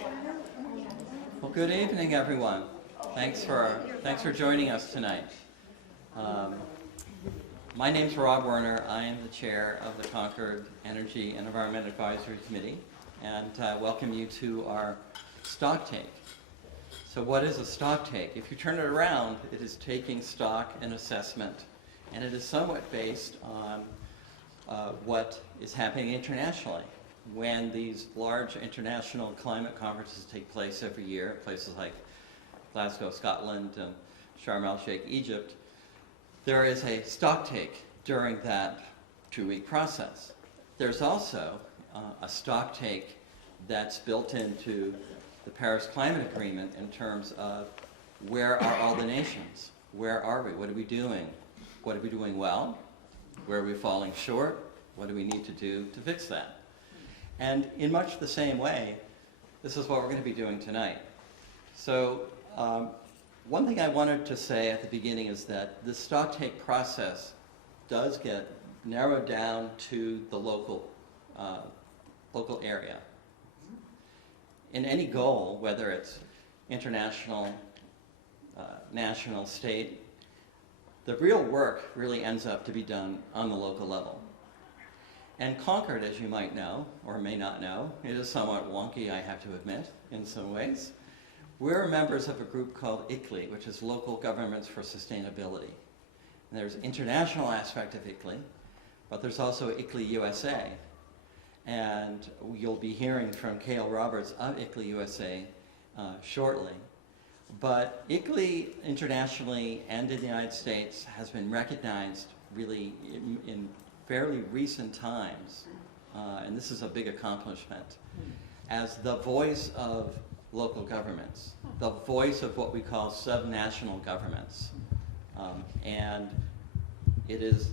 Well, good evening, everyone. Thanks for joining us tonight. My name's Rob Werner. I am the chair of the Concord Energy and Environment Advisory Committee, and welcome you to our Stocktake. So what is a stocktake? If you turn it around, it is taking stock and assessment, and it is somewhat based on what is happening internationally. When these large international climate conferences take place every year, places like Glasgow, Scotland, and Sharm el-Sheikh, Egypt, there is a stocktake during that 2-week process. There's also a stocktake that's built into the Paris Climate Agreement in terms of where are all the nations? Where are we? What are we doing? What are we doing well? Where are we falling short? What do we need to do to fix that? And in much the same way, this is what we're going to be doing tonight. So one thing I wanted to say at the beginning is that the stocktake process does get narrowed down to the local area. In any goal, whether it's international, national, state, the real work really ends up to be done on the local level. And Concord, as you might know, or may not know, it is somewhat wonky, I have to admit, in some ways. We're members of a group called ICLEI, which is Local Governments for Sustainability. And there's an international aspect of ICLEI, but there's also ICLEI USA. And you'll be hearing from Kalee Roberts of ICLEI USA shortly. But ICLEI internationally and in the United States has been recognized really in fairly recent times, and this is a big accomplishment, as the voice of local governments, the voice of what we call subnational governments. And it is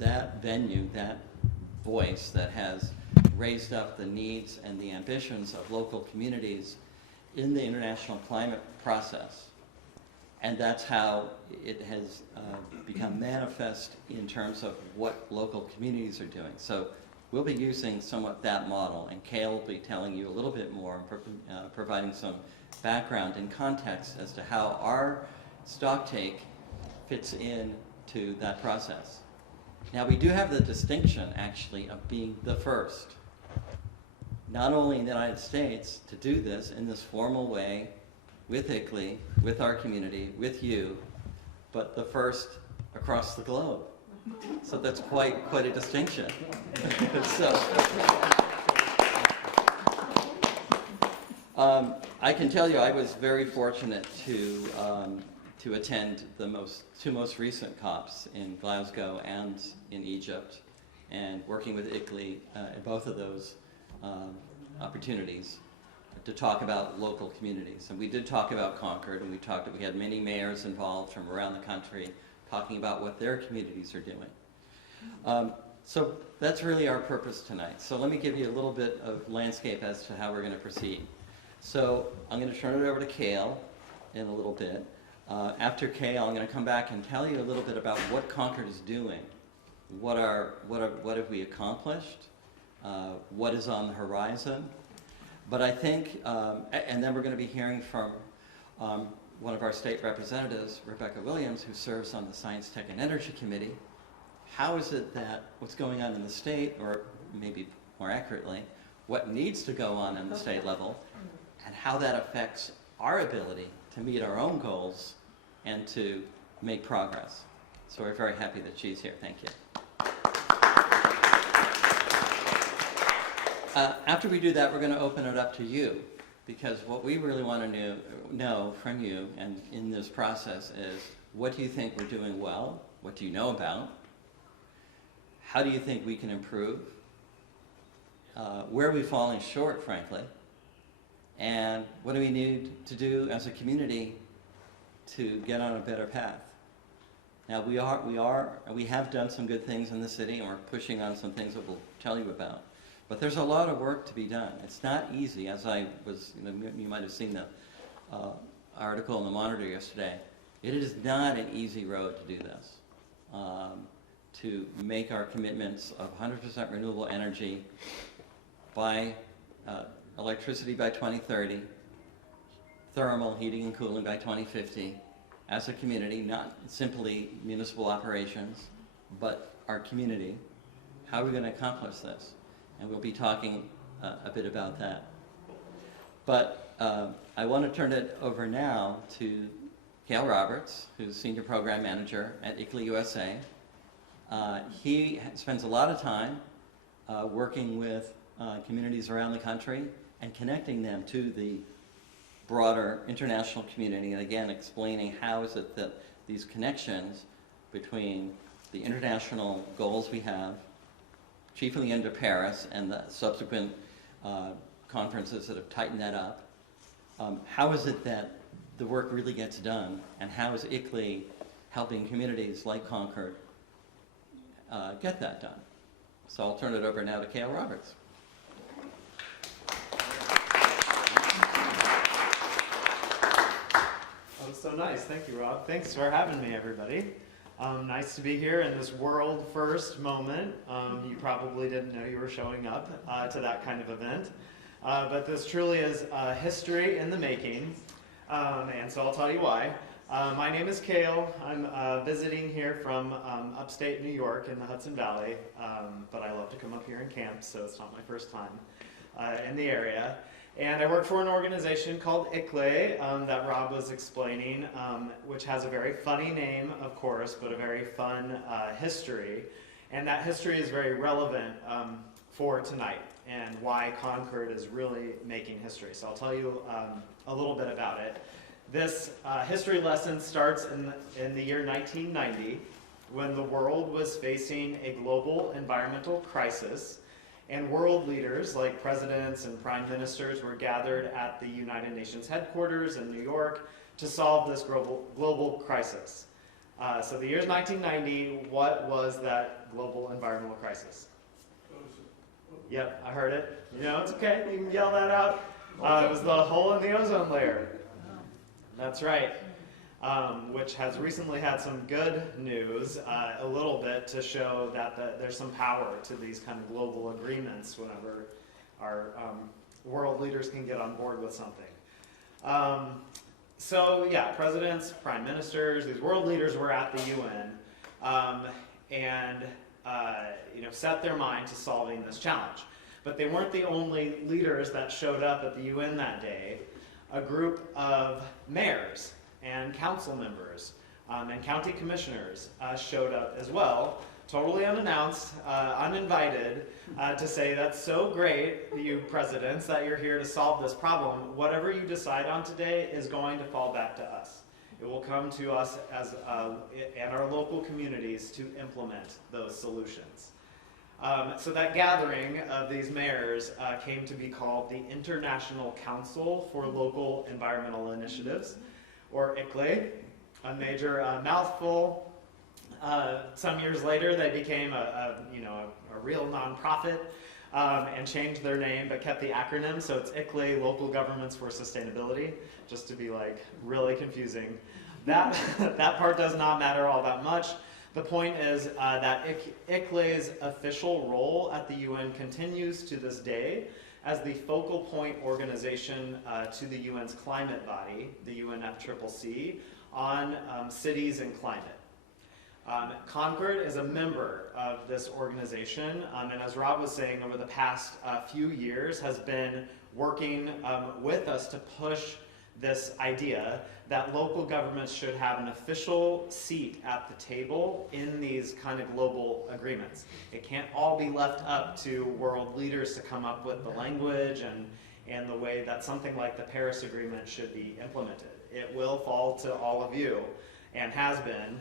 that venue, that voice that has raised up the needs and the ambitions of local communities in the international climate process. And that's how it has become manifest in terms of what local communities are doing. So we'll be using somewhat that model, and Kalee will be telling you a little bit more, providing some background and context as to how our stocktake fits into that process. Now, we do have the distinction, actually, of being the first, not only in the United States, to do this in this formal way, with ICLEI, with our community, with you, but the first across the globe. So that's quite a distinction. I can tell you I was very fortunate to attend the two most recent COPs in Glasgow and in Egypt, and working with ICLEI in both of those opportunities to talk about local communities. And we did talk about Concord, and we had many mayors involved from around the country talking about what their communities are doing. So that's really our purpose tonight. So let me give you a little bit of landscape as to how we're going to proceed. So I'm going to turn it over to Kalee in a little bit. After Kalee, I'm going to come back and tell you a little bit about what Concord is doing. What have we accomplished? What is on the horizon? But I think, and then we're going to be hearing from one of our state representatives, Rebecca McWilliams, who serves on the Science, Tech, and Energy Committee. How is it that what's going on in the state, or maybe more accurately, what needs to go on the state level, and how that affects our ability to meet our own goals and to make progress. So we're very happy that she's here. Thank you. After we do that, we're going to open it up to you, because what we really want to know from you and in this process is, what do you think we're doing well? What do you know about? How do you think we can improve? Where are we falling short, frankly? And what do we need to do as a community to get on a better path? Now, we have done some good things in the city, and we're pushing on some things that we'll tell you about. But there's a lot of work to be done. It's not easy, as you might have seen the article in the Monitor yesterday. It is not an easy road to do this. To make our commitments of 100% renewable energy by electricity by 2030, thermal heating and cooling by 2050 as a community, not simply municipal operations, but our community. How are we going to accomplish this? And we'll be talking a bit about that. But I want to turn it over now to Kalee Roberts, who's Senior Program Manager at ICLEI USA. He spends a lot of time working with communities around the country and connecting them to the broader international community, and again explaining how is it that these connections between the international goals we have, chiefly under Paris and the subsequent conferences that have tightened that up, how is it that the work really gets done, and how is ICLEI helping communities like Concord get that done? So I'll turn it over now to Kalee Roberts. That was so nice. Thank you, Rob. Thanks for having me, everybody. Nice to be here in this world first moment. You probably didn't know you were showing up to that kind of event. But this truly is history in the making. And so I'll tell you why. My name is Kalee. I'm visiting here from upstate New York in the Hudson Valley. But I love to come up here and camp, so it's not my first time in the area. And I work for an organization called ICLEI that Rob was explaining, which has a very funny name, of course, but a very fun history. And that history is very relevant for tonight and why Concord is really making history. So I'll tell you a little bit about it. This history lesson starts in the year 1990, when the world was facing a global environmental crisis. And world leaders like presidents and prime ministers were gathered at the United Nations headquarters in New York to solve this global crisis. So the year's 1990, what was that global environmental crisis? Yep, I heard it. You know, it's okay, you can yell that out. It was the hole in the ozone layer. That's right. Which has recently had some good news, a little bit, to show that there's some power to these kind of global agreements whenever our world leaders can get on board with something. So yeah, presidents, prime ministers, these world leaders were at the UN and set their mind to solving this challenge. But they weren't the only leaders that showed up at the UN that day. A group of mayors and council members and county commissioners showed up as well, totally unannounced, uninvited, to say, that's so great, you presidents, that you're here to solve this problem. Whatever you decide on today is going to fall back to us. It will come to us as and our local communities to implement those solutions. So that gathering of these mayors came to be called the International Council for Local Environmental Initiatives, or ICLEI, a major mouthful. Some years later, they became a real nonprofit and changed their name, but kept the acronym. So it's ICLEI, Local Governments for Sustainability, just to be like really confusing. That part does not matter all that much. The point is that ICLEI's official role at the UN continues to this day as the focal point organization to the UN's climate body, the UNFCCC, on cities and climate. Concord is a member of this organization, and as Rob was saying, over the past few years has been working with us to push this idea that local governments should have an official seat at the table in these kind of global agreements. It can't all be left up to world leaders to come up with the language and the way that something like the Paris Agreement should be implemented. It will fall to all of you, and has been,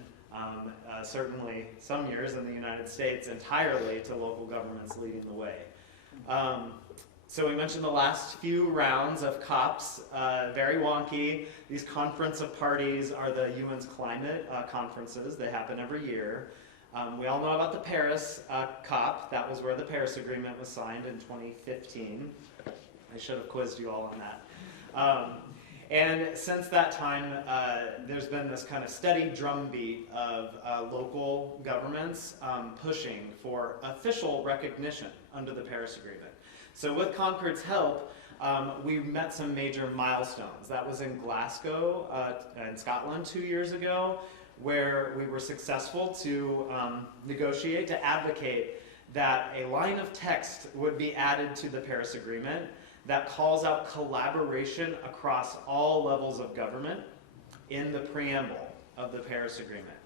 certainly some years in the United States, entirely to local governments leading the way. So we mentioned the last few rounds of COPs, very wonky. These conference of parties are the UN's climate conferences. They happen every year. We all know about the Paris COP. That was where the Paris Agreement was signed in 2015. I should have quizzed you all on that. And since that time, there's been this kind of steady drumbeat of local governments pushing for official recognition under the Paris Agreement. So with Concord's help, we met some major milestones. That was in Glasgow, in Scotland 2 years ago, where we were successful to negotiate, to advocate that a line of text would be added to the Paris Agreement that calls out collaboration across all levels of government in the preamble of the Paris Agreement,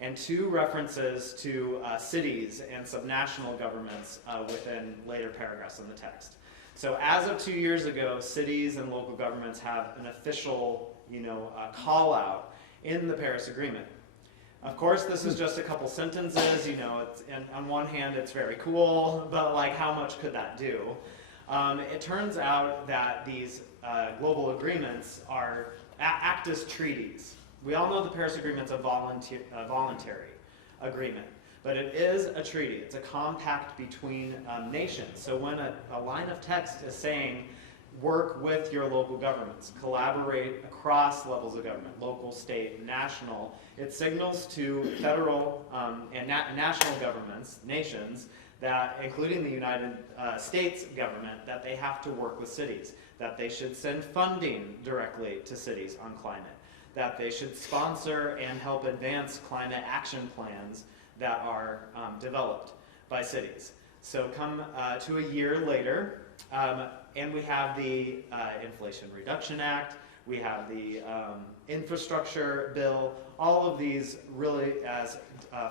and 2 references to cities and subnational governments within later paragraphs in the text. So as of 2 years ago, cities and local governments have an official, call out in the Paris Agreement. Of course, this is just a couple sentences, and on one hand it's very cool, but like how much could that do? It turns out that these global agreements act as treaties. We all know the Paris Agreement's a voluntary agreement, but it is a treaty. It's a compact between nations. So when a line of text is saying, work with your local governments, collaborate across levels of government, local, state, national, it signals to federal and national governments, nations, that, including the United States government, that they have to work with cities, that they should send funding directly to cities on climate, that they should sponsor and help advance climate action plans that are developed by cities. So come to a year later, and we have the Inflation Reduction Act, we have the infrastructure bill, all of these really as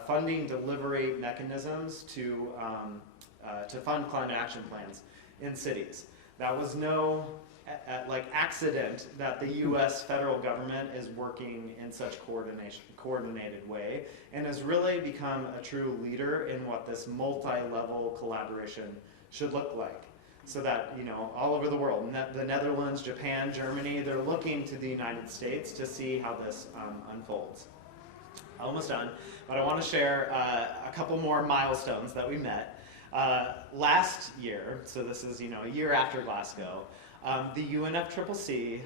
funding delivery mechanisms to fund climate action plans in cities. That was no accident that the U.S. federal government is working in such coordinated way, and has really become a true leader in what this multi-level collaboration should look like. So that, all over the world, the Netherlands, Japan, Germany, they're looking to the United States to see how this unfolds. Almost done, but I want to share a couple more milestones that we met. Last year, so this is, a year after Glasgow, the UNFCCC,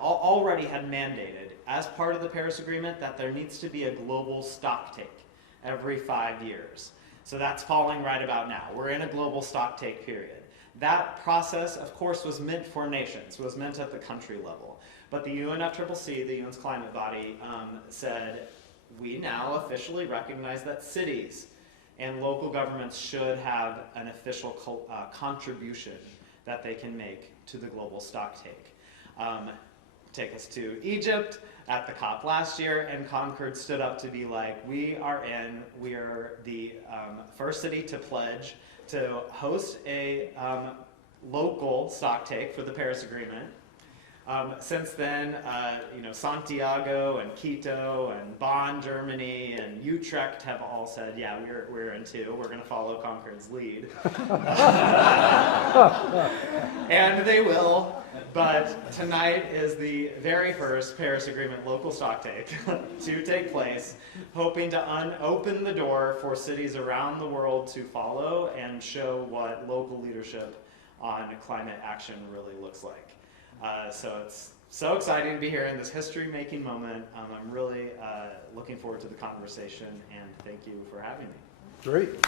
already had mandated, as part of the Paris Agreement, that there needs to be a global stocktake every 5 years. So that's falling right about now. We're in a global stocktake period. That process, of course, was meant for nations, was meant at the country level. But the UNFCCC, the UN's climate body, said, we now officially recognize that cities and local governments should have an official contribution that they can make to the global stocktake. Take us to Egypt at the COP last year, and Concord stood up to be like, we are the first city to pledge to host a local stocktake for the Paris Agreement. Since then, Santiago and Quito and Bonn, Germany, and Utrecht have all said, yeah, we're in too. We're going to follow Concord's lead. And they will. But tonight is the very first Paris Agreement local stocktake to take place, hoping to open the door for cities around the world to follow and show what local leadership on climate action really looks like. So it's so exciting to be here in this history-making moment. I'm really looking forward to the conversation, and thank you for having me. Great.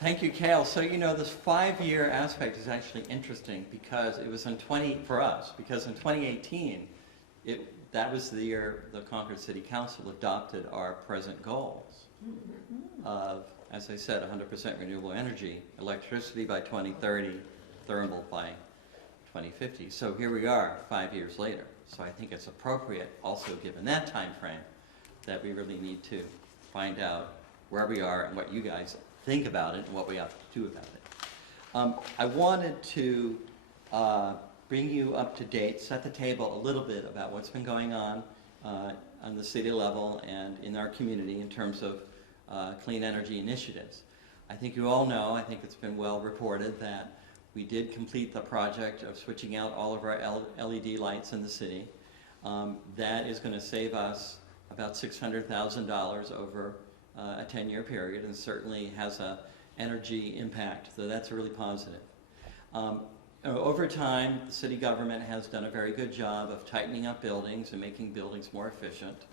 Thank you, Kale. So, this 5-year aspect is actually interesting because it was for us, because in 2018, that was the year the Concord City Council adopted our present goals of, as I said, 100% renewable energy, electricity by 2030, thermal by 2050. So here we are 5 years later. So I think it's appropriate, also given that time frame, that we really need to find out where we are and what you guys think about it and what we have to do about it. I wanted to bring you up to date, set the table a little bit about what's been going on the city level and in our community in terms of clean energy initiatives. I think you all know, I think it's been well reported, that we did complete the project of switching out all of our LED lights in the city. That is going to save us about $600,000 over a 10-year period, and certainly has an energy impact, so that's really positive. Over time, the city government has done a very good job of tightening up buildings and making buildings more efficient.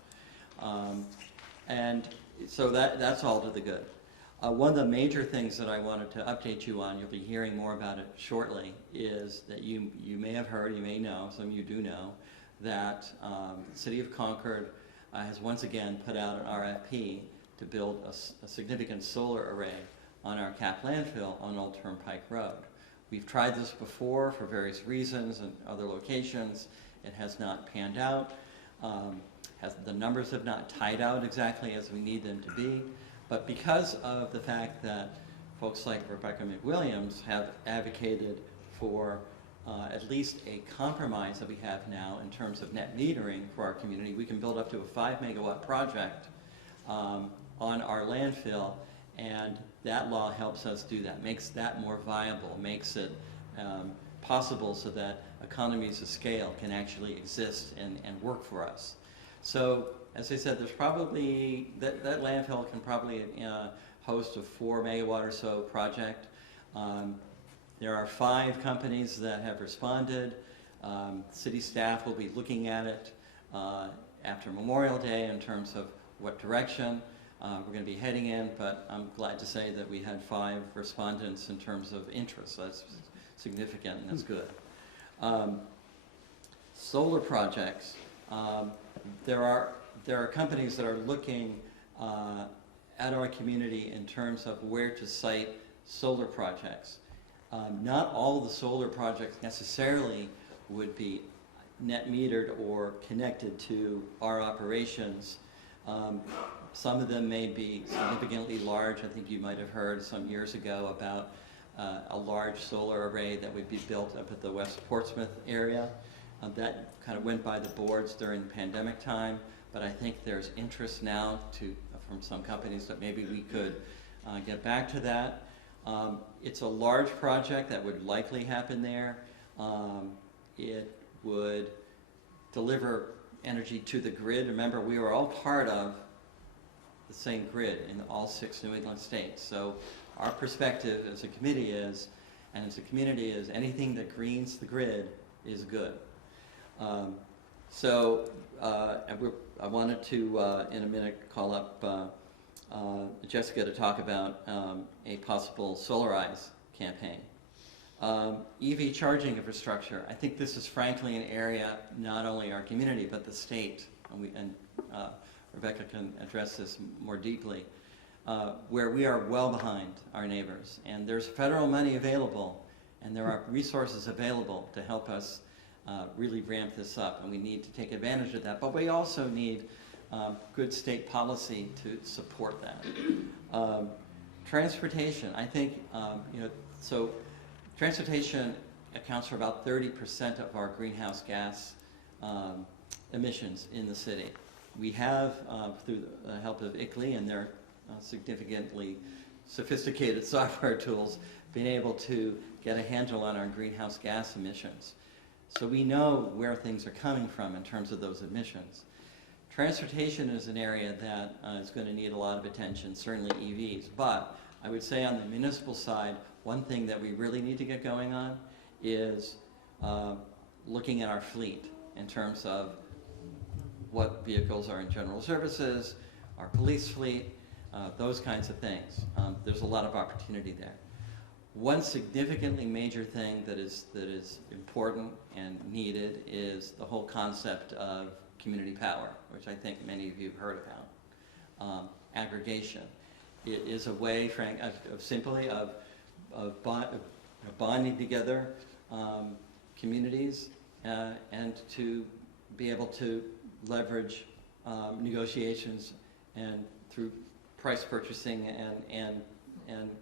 And So that's all to the good. One of the major things that I wanted to update you on, you'll be hearing more about it shortly, is that you may have heard, you may know, some of you do know, that the City of Concord has once again put out an RFP to build a significant solar array on our cap landfill on Old Turnpike Road. We've tried this before for various reasons and other locations. It has not panned out. The numbers have not tied out exactly as we need them to be. But because of the fact that folks like Rebecca McWilliams have advocated for at least a compromise that we have now in terms of net metering for our community, we can build up to a 5-megawatt project on our landfill, and that law helps us do that, makes that more viable, makes it possible so that economies of scale can actually exist and work for us. So, as I said, there's probably, that landfill can probably host a 4-megawatt or so project. There are 5 companies that have responded. City staff will be looking at it after Memorial Day in terms of what direction we're going to be heading in, but I'm glad to say that we had 5 respondents in terms of interest. That's significant and that's good. Solar projects. There are companies that are looking at our community in terms of where to site solar projects. Not all the solar projects necessarily would be net metered or connected to our operations. Some of them may be significantly large. I think you might have heard some years ago about a large solar array that would be built up at the West Portsmouth area. That kind of went by the boards during the pandemic time, but I think there's interest now from some companies that maybe we could get back to that. It's a large project that would likely happen there. It would deliver energy to the grid. Remember, we are all part of the same grid in all 6 New England states. So our perspective as a committee is, and as a community is, anything that greens the grid is good. I wanted to, in a minute, call up Jessica to talk about a possible Solarized campaign. EV charging infrastructure. I think this is frankly an area, not only our community, but the state, and Rebecca can address this more deeply, where we are well behind our neighbors. And there's federal money available, and there are resources available to help us really ramp this up, and we need to take advantage of that. But we also need good state policy to support that. Transportation, I think, so transportation accounts for about 30% of our greenhouse gas emissions in the city. We have, through the help of ICLEI and their significantly sophisticated software tools, been able to get a handle on our greenhouse gas emissions. So we know where things are coming from in terms of those emissions. Transportation is an area that is going to need a lot of attention, certainly EVs. But I would say on the municipal side, one thing that we really need to get going on is looking at our fleet in terms of what vehicles are in general services, our police fleet, those kinds of things. There's a lot of opportunity there. One significantly major thing that is important and needed is the whole concept of community power, which I think many of you have heard about. Aggregation. It is a way, Frank, of bonding together communities and to be able to leverage negotiations and through price purchasing and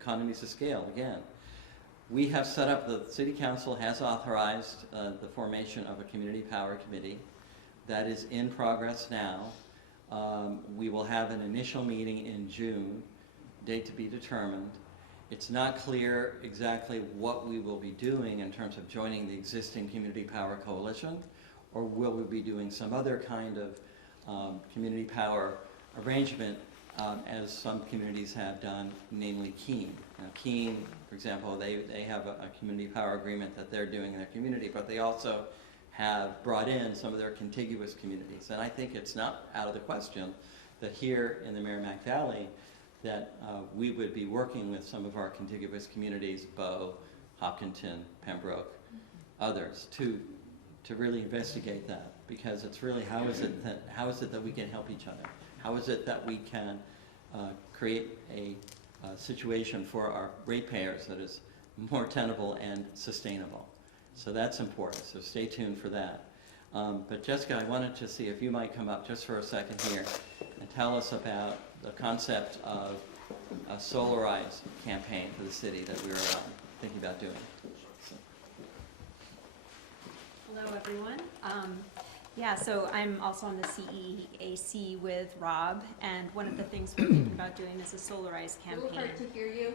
economies of scale again. We have set up, the City Council has authorized the formation of a Community Power Committee. That is in progress now. We will have an initial meeting in June, date to be determined. It's not clear exactly what we will be doing in terms of joining the existing Community Power Coalition, or will we be doing some other kind of community power arrangement as some communities have done, namely Keene. Now, Keene, for example, they have a community power agreement that they're doing in their community, but they also have brought in some of their contiguous communities. And I think it's not out of the question that here in the Merrimack Valley, that we would be working with some of our contiguous communities, Bow, Hopkinton, Pembroke, others, to really investigate that, because it's really how is it that we can help each other? How is it that we can create a situation for our ratepayers that is more tenable and sustainable? So that's important, so stay tuned for that. But Jessica, I wanted to see if you might come up just for a second here and tell us about the concept of a Solarized campaign for the city that we were thinking about doing. So. Hello, everyone. Yeah, so I'm also on the CEAC with Rob, and one of the things we're thinking about doing is a Solarized campaign. A little hard to hear you.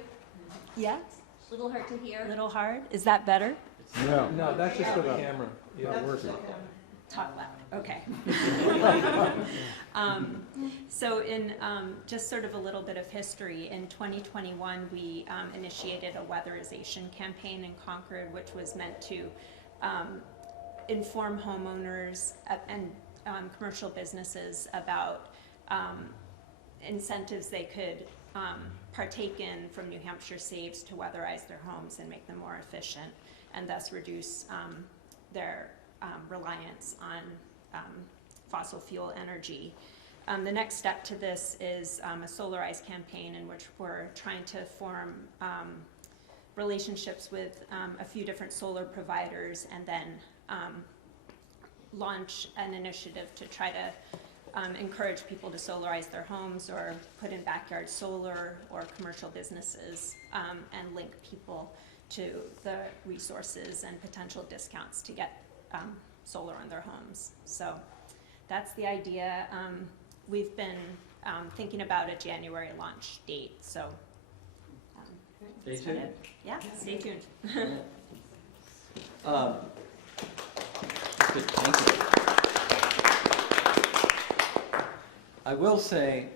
Yes? A little hard to hear. A little hard? Is that better? No, that's just for the camera. Yeah, That's working. Talk loud, okay. So in just sort of a little bit of history, in 2021 we initiated a weatherization campaign in Concord, which was meant to inform homeowners and commercial businesses about incentives they could partake in from New Hampshire Saves to weatherize their homes and make them more efficient, and thus reduce their reliance on fossil fuel energy. The next step to this is a Solarized campaign, in which we're trying to form relationships with a few different solar providers, and then launch an initiative to try to encourage people to solarize their homes or put in backyard solar or commercial businesses, and link people to the resources and potential discounts to get solar on their homes. So that's the idea. We've been thinking about a January launch date, so Stay tuned. yeah, stay tuned. Good, thank you. I will say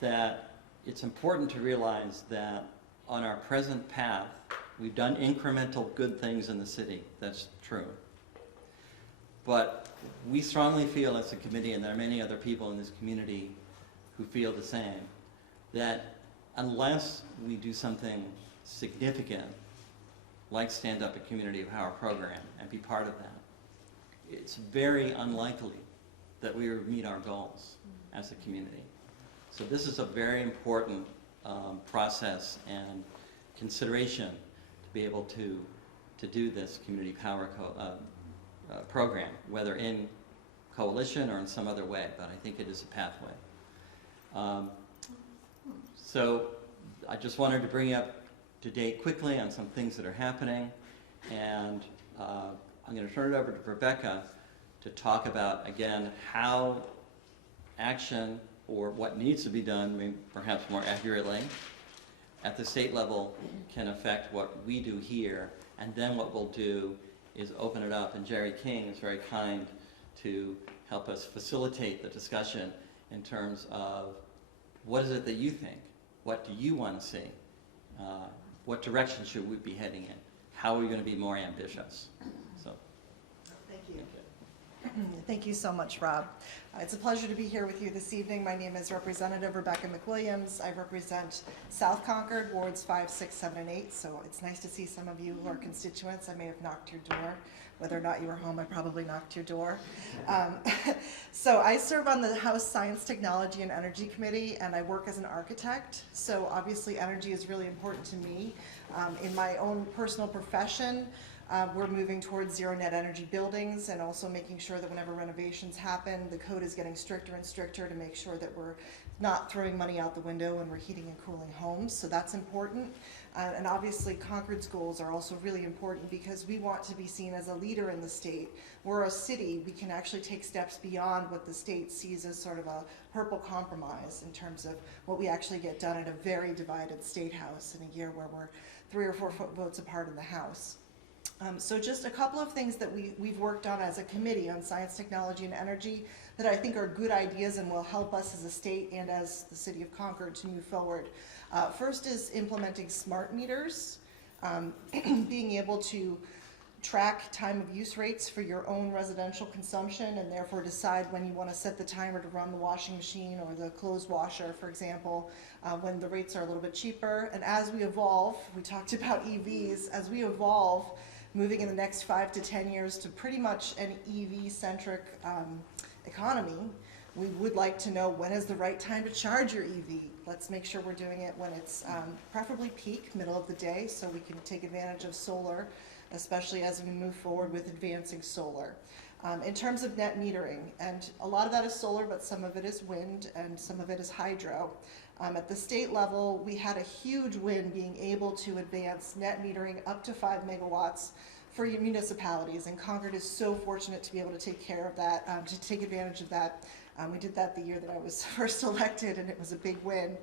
that it's important to realize that on our present path, we've done incremental good things in the city. That's true. But we strongly feel as a committee, and there are many other people in this community who feel the same, that unless we do something significant, like stand up a community power program and be part of that, it's very unlikely that we will meet our goals as a community. So this is a very important process and consideration to be able to do this community power program, whether in coalition or in some other way, but I think it is a pathway. So I just wanted to bring you up to date quickly on some things that are happening, and I'm going to turn it over to Rebecca to talk about, again, how action, or what needs to be done, maybe perhaps more accurately, at the state level can affect what we do here, and then what we'll do is open it up, and Jerry King is very kind to help us facilitate the discussion in terms of what is it that you think, what do you want to see, what direction should we be heading in, how are we going to be more ambitious. So, thank you. Thank you so much, Rob. It's a pleasure to be here with you this evening. My name is Representative Rebecca McWilliams. I represent South Concord, wards 5, 6, 7, and 8, so it's nice to see some of you who are constituents. I may have knocked your door. Whether or not you were home, I probably knocked your door. So I serve on the House Science, Technology, and Energy Committee, and I work as an architect. So obviously energy is really important to me. In my own personal profession, we're moving towards zero net energy buildings, and also making sure that whenever renovations happen, the code is getting stricter and stricter to make sure that we're not throwing money out the window when we're heating and cooling homes. So that's important. And obviously Concord's goals are also really important, because we want to be seen as a leader in the state. We're a city, we can actually take steps beyond what the state sees as sort of a purple compromise in terms of what we actually get done at a very divided state house in a year where we're 3 or 4 votes apart in the House. So just a couple of things that we've worked on as a committee on science, technology, and energy that I think are good ideas and will help us as a state and as the city of Concord to move forward. First is implementing smart meters, being able to track time of use rates for your own residential consumption and therefore decide when you want to set the timer to run the washing machine or the clothes washer, for example, when the rates are a little bit cheaper. And as we evolve, we talked about EVs, as we evolve, moving in the next 5 to 10 years to pretty much an EV-centric economy, we would like to know when is the right time to charge your EV. Let's make sure we're doing it when it's preferably peak, middle of the day, so we can take advantage of solar, especially as we move forward with advancing solar. In terms of net metering, and a lot of that is solar, but some of it is wind and some of it is hydro. At the state level, we had a huge win being able to advance net metering up to 5 megawatts for municipalities, and Concord is so fortunate to be able to take care of that, to take advantage of that. We did that the year that I was first elected, and it was a big win.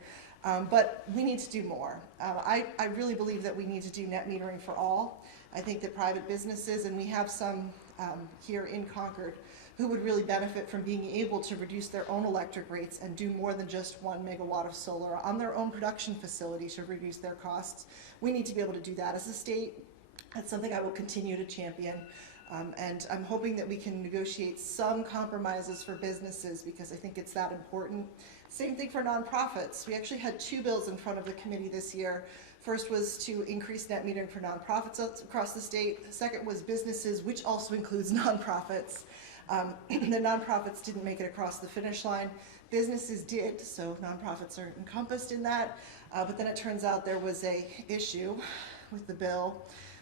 But we need to do more. I really believe that we need to do net metering for all. I think that private businesses, and we have some here in Concord, who would really benefit from being able to reduce their own electric rates and do more than just 1 megawatt of solar on their own production facility to reduce their costs. We need to be able to do that as a state. That's something I will continue to champion. And I'm hoping that we can negotiate some compromises for businesses because I think it's that important. Same thing for nonprofits. We actually had 2 bills in front of the committee this year. First was to increase net metering for nonprofits across the state. Second was businesses, which also includes nonprofits. The nonprofits didn't make it across the finish line. Businesses did, so nonprofits are encompassed in that. But then it turns out there was a issue with the bill.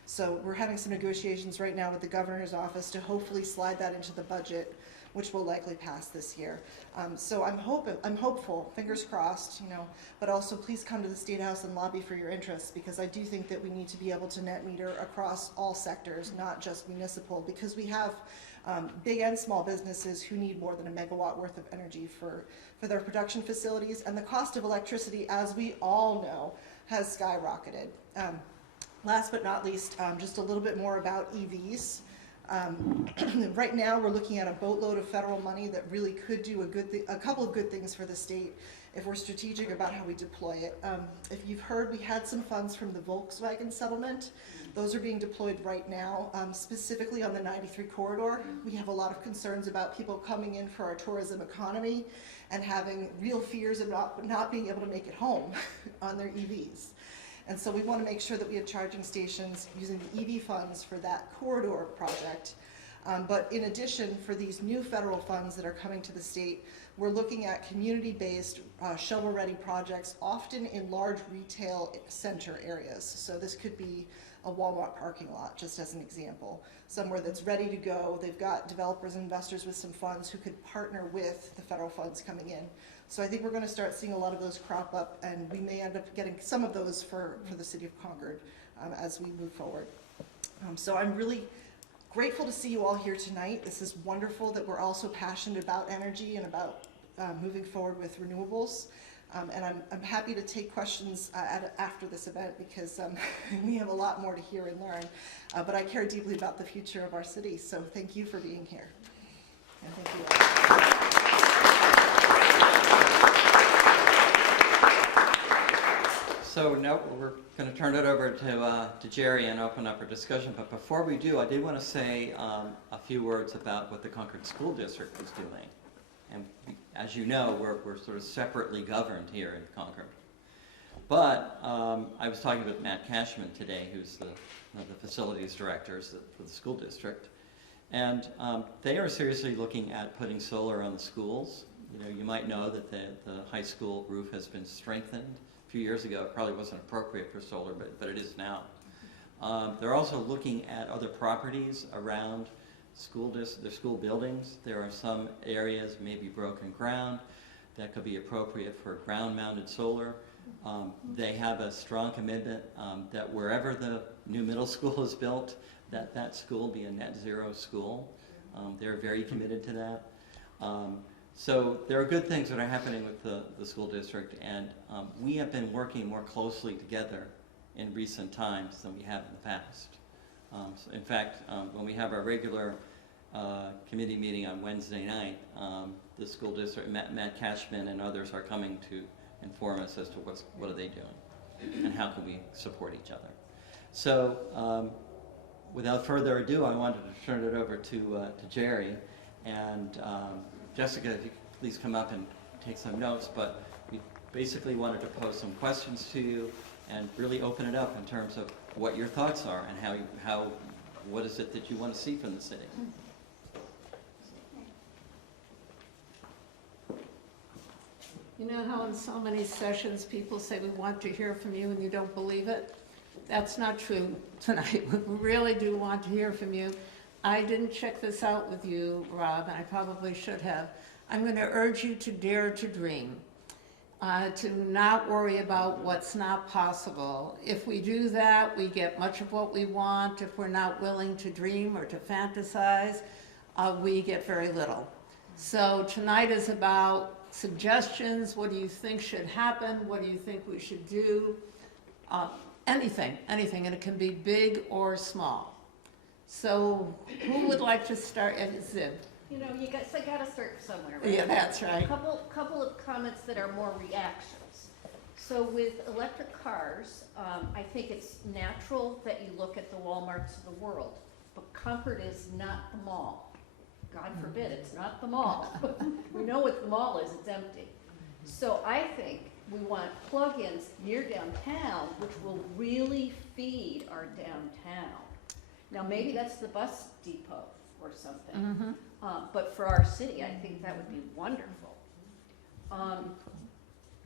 So we're having some negotiations right now with the governor's office to hopefully slide that into the budget, which will likely pass this year. So I'm hopeful, fingers crossed, but also please come to the State House and lobby for your interests, because I do think that we need to be able to net meter across all sectors, not just municipal, because we have big and small businesses who need more than a megawatt worth of energy for their production facilities, and the cost of electricity, as we all know, has skyrocketed. Last but not least, just a little bit more about EVs. Right now, we're looking at a boatload of federal money that really could do a couple of good things for the state if we're strategic about how we deploy it. If you've heard, we had some funds from the Volkswagen settlement. Those are being deployed right now, specifically on the 93 corridor. We have a lot of concerns about people coming in for our tourism economy and having real fears of not being able to make it home on their EVs. And so we want to make sure that we have charging stations using the EV funds for that corridor project. But in addition, for these new federal funds that are coming to the state, we're looking at community-based, shovel-ready projects, often in large retail center areas. So this could be a Walmart parking lot, just as an example. Somewhere that's ready to go. They've got developers and investors with some funds who could partner with the federal funds coming in. So I think we're going to start seeing a lot of those crop up, and we may end up getting some of those for the city of Concord as we move forward. So I'm really grateful to see you all here tonight. This is wonderful that we're also passionate about energy and about moving forward with renewables. And I'm happy to take questions after this event because we have a lot more to hear and learn. But I care deeply about the future of our city, so thank you for being here. And thank you all. So now we're going to turn it over to Jerry and open up our discussion. But before we do, I did want to say a few words about what the Concord School District is doing. And as you know, we're sort of separately governed here in Concord. But I was talking with Matt Cashman today, who's one of the facilities directors for the school district. And they are seriously looking at putting solar on the schools. You might know that the high school roof has been strengthened. A few years ago, it probably wasn't appropriate for solar, but it is now. They're also looking at other properties around the school buildings. There are some areas, maybe broken ground, that could be appropriate for ground-mounted solar. They have a strong commitment that wherever the new middle school is built, that school be a net zero school. They're very committed to that. So there are good things that are happening with the school district, and we have been working more closely together in recent times than we have in the past. So in fact, when we have our regular committee meeting on Wednesday night, the school district, Matt Cashman and others are coming to inform us as to what are they doing and how can we support each other. So without further ado, I wanted to turn it over to Jerry. And Jessica, if you could please come up and take some notes. But we basically wanted to pose some questions to you and really open it up in terms of what your thoughts are and what is it that you want to see from the city. You know how in so many sessions people say, we want to hear from you, and you don't believe it? That's not true tonight. We really do want to hear from you. I didn't check this out with you, Rob, and I probably should have. I'm going to urge you to dare to dream, to not worry about what's not possible. If we do that, we get much of what we want. If we're not willing to dream or to fantasize, we get very little. So tonight is about suggestions. What do you think should happen? What do you think we should do? Anything, and it can be big or small. So who would like to start? Zib. You know, I gotta start somewhere, right? Yeah, that's right. Couple of comments that are more reactions. So with electric cars, I think it's natural that you look at the Walmarts of the world, but Concord is not the mall. God forbid, it's not the mall. We know what the mall is, it's empty. So I think we want plug-ins near downtown, which will really feed our downtown. Now, maybe that's the bus depot or something, but for our city, I think that would be wonderful.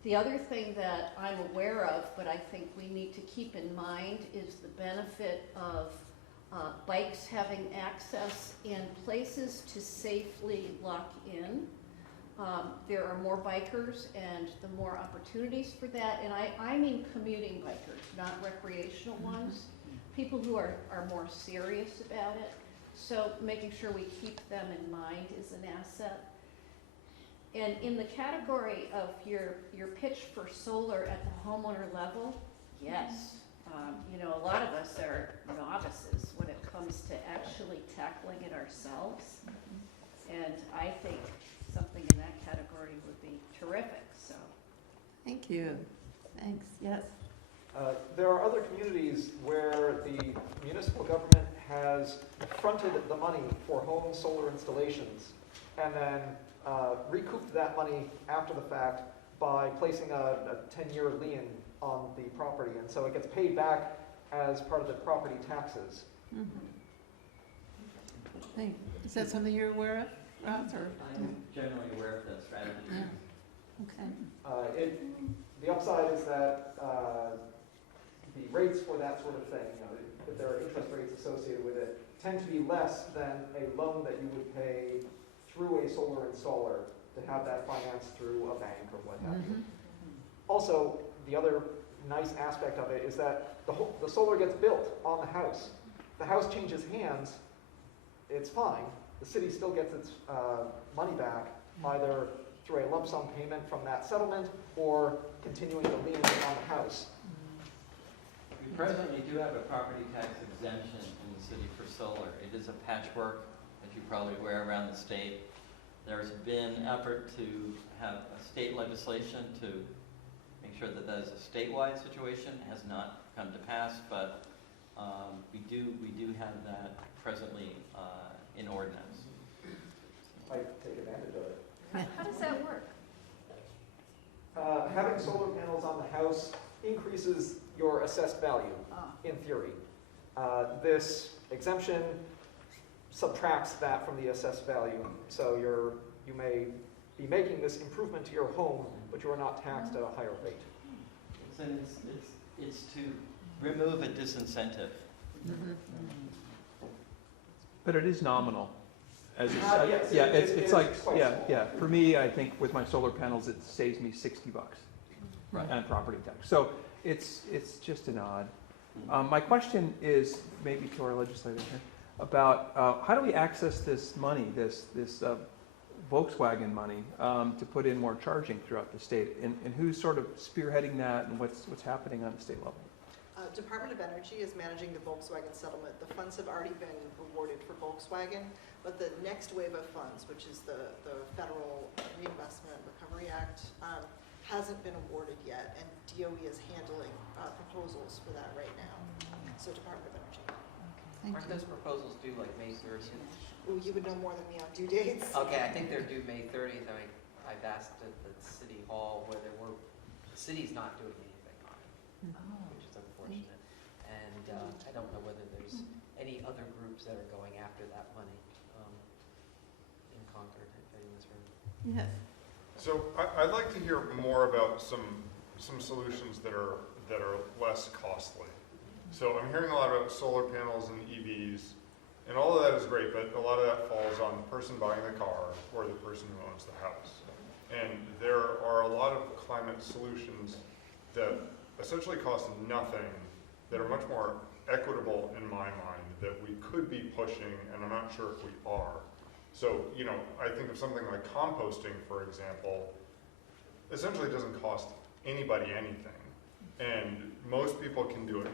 The other thing that I'm aware of, but I think we need to keep in mind, is the benefit of bikes having access in places to safely lock in. There are more bikers and the more opportunities for that, and I mean commuting bikers, not recreational ones, people who are more serious about it. So making sure we keep them in mind is an asset. And in the category of your pitch for solar at the homeowner level, yes. You know, a lot of us are novices when it comes to actually tackling it ourselves. And I think something in that category would be terrific, so. Thank you. Thanks, yes. There are other communities where the municipal government has fronted the money for home solar installations and then recouped that money after the fact by placing a 10-year lien on the property, and so it gets paid back as part of the property taxes. Is that something you're aware of, Rob? I'm generally aware of that strategy. Yeah. Okay. The upside is that the rates for that sort of thing, you know, if there are interest rates associated with it, tend to be less than a loan that you would pay through a solar installer to have that financed through a bank or what have you. Also, the other nice aspect of it is that the solar gets built on the house. The house changes hands, it's fine. The city still gets its money back, either through a lump sum payment from that settlement or continuing the lien on the house. We presently do have a property tax exemption in the city for solar. It is a patchwork, as you're probably aware, around the state. There's been effort to have a state legislation to make sure that that is a statewide situation. It has not come to pass, but we do have that presently in ordinance. I take advantage of it. How does that work? Having solar panels on the house increases your assessed value, in theory. This exemption subtracts that from the assessed value. So you may be making this improvement to your home, but you are not taxed at a higher rate. It's to remove a disincentive. But it is nominal. As Yes, yeah, it it's is like, quite yeah, small. yeah. For me, I think with my solar panels, it saves me $60 Right. on property tax. So it's just an odd. My question is maybe to our legislator here about how do we access this money, this Volkswagen money, to put in more charging throughout the state, and who's sort of spearheading that, and what's happening on the state level? Department of Energy is managing the Volkswagen settlement. The funds have already been awarded for Volkswagen, but the next wave of funds, which is the Federal Reinvestment Recovery Act, hasn't been awarded yet, and DOE is handling proposals for that right now. So Department of Energy. Thank Aren't you. those proposals due like May 30th? Ooh, you would know more than me on due dates. Okay, I think they're due May 30th. I've asked at the city hall whether the city's not doing anything on it, which is unfortunate. And I don't know whether there's any other groups that are going after that money in Concord, if anyone's heard. Yes. So I'd like to hear more about some solutions that are less costly. So I'm hearing a lot about solar panels and EVs, and all of that is great, but a lot of that falls on the person buying the car or the person who owns the house. And there are a lot of climate solutions that essentially cost nothing, that are much more equitable in my mind, that we could be pushing, and I'm not sure if we are. So, you know, I think of something like composting, for example, essentially doesn't cost anybody anything. And most people can do it,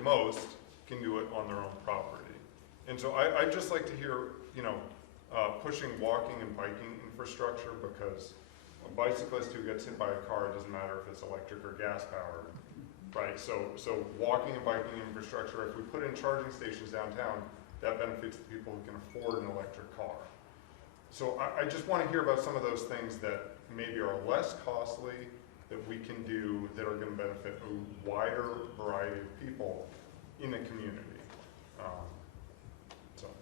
on their own property. And so I'd just like to hear, you know, pushing walking and biking infrastructure, because a bicyclist who gets hit by a car, it doesn't matter if it's electric or gas powered, right? So walking and biking infrastructure, if we put in charging stations downtown, that benefits the people who can afford an electric car. So I just want to hear about some of those things that maybe are less costly, that we can do, that are going to benefit a wider variety of people in the community.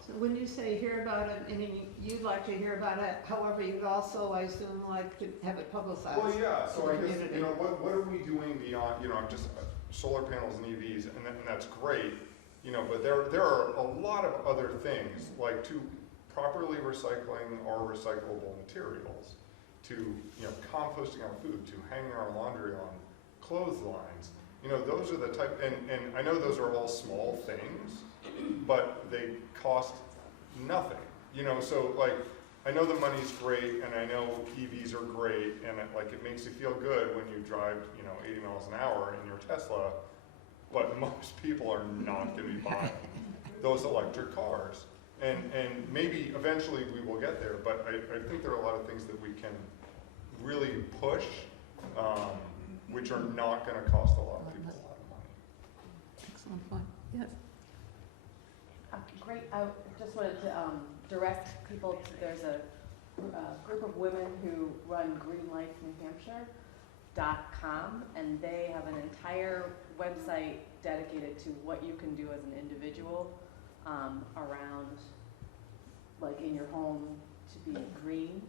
So when you say hear about it, I mean, you'd like to hear about it, however, you'd also, I assume, like to have it publicized. Well, yeah, so to I the guess, community. you know, what are we doing beyond, you know, just solar panels and EVs, and that's great, you know, but there are a lot of other things, like to properly recycling our recyclable materials, to, you know, composting our food, to hanging our laundry on clotheslines. You know, those are the type, and I know those are all small things, but they cost nothing. You know, so like, I know the money's great, and I know EVs are great, and it makes you feel good when you drive, you know, 80 miles an hour in your Tesla, but most people are not going to be buying those electric cars. And maybe eventually we will get there, but I think there are a lot of things that we can really push, which are not going to cost a lot of people a lot of money. Excellent point. Yes. Great. I just wanted to direct people to, there's a group of women who run GreenLifeNH.com, and they have an entire website dedicated to what you can do as an individual around, like in your home, to be green.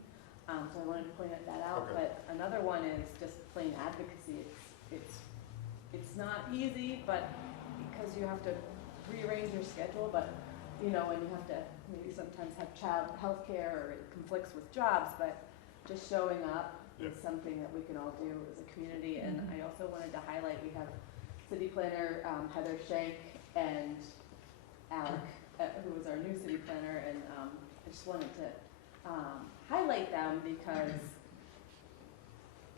So I wanted to point that out. Okay. But another one is just plain advocacy. It's not easy, but because you have to rearrange your schedule, but you know, and you have to maybe sometimes have child health care, or it conflicts with jobs, but just showing up is something that we can all do as a community. And I also wanted to highlight, we have city planner Heather Shank and Alec, who is our new city planner, and I just wanted to highlight them because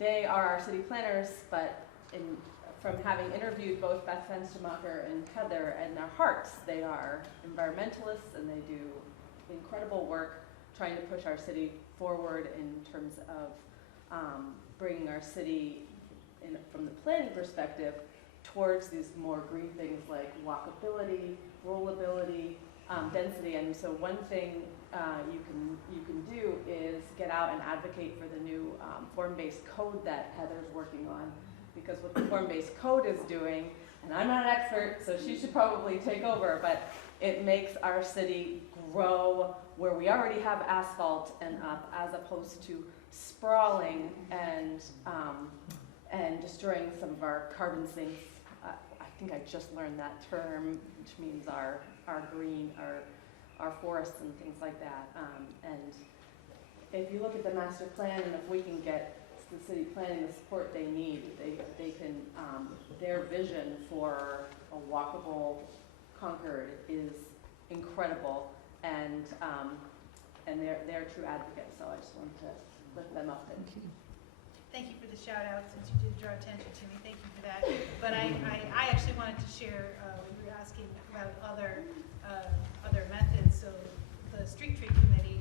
they are our city planners, but from having interviewed both Beth Fenstermacher and Heather, and their hearts, they are environmentalists, and they do incredible work trying to push our city forward in terms of bringing our city, from the planning perspective, towards these more green things like walkability, rollability, density. And so one thing you can do is get out and advocate for the new form-based code that Heather's working on. Because what the form-based code is doing, and I'm not an expert, so she should probably take over, but it makes our city grow where we already have asphalt and up, as opposed to sprawling and destroying some of our carbon sinks. I think I just learned that term, which means our green, our forests and things like that. And if you look at the master plan, and if we can get the city planning the support they need, they can, their vision for a walkable Concord is incredible, and they're true advocates, so I just wanted to lift them up. Thank you for the shout out, since you did draw attention to me, thank you for that. But I actually wanted to share, we were asking about other methods, so the Street Tree Committee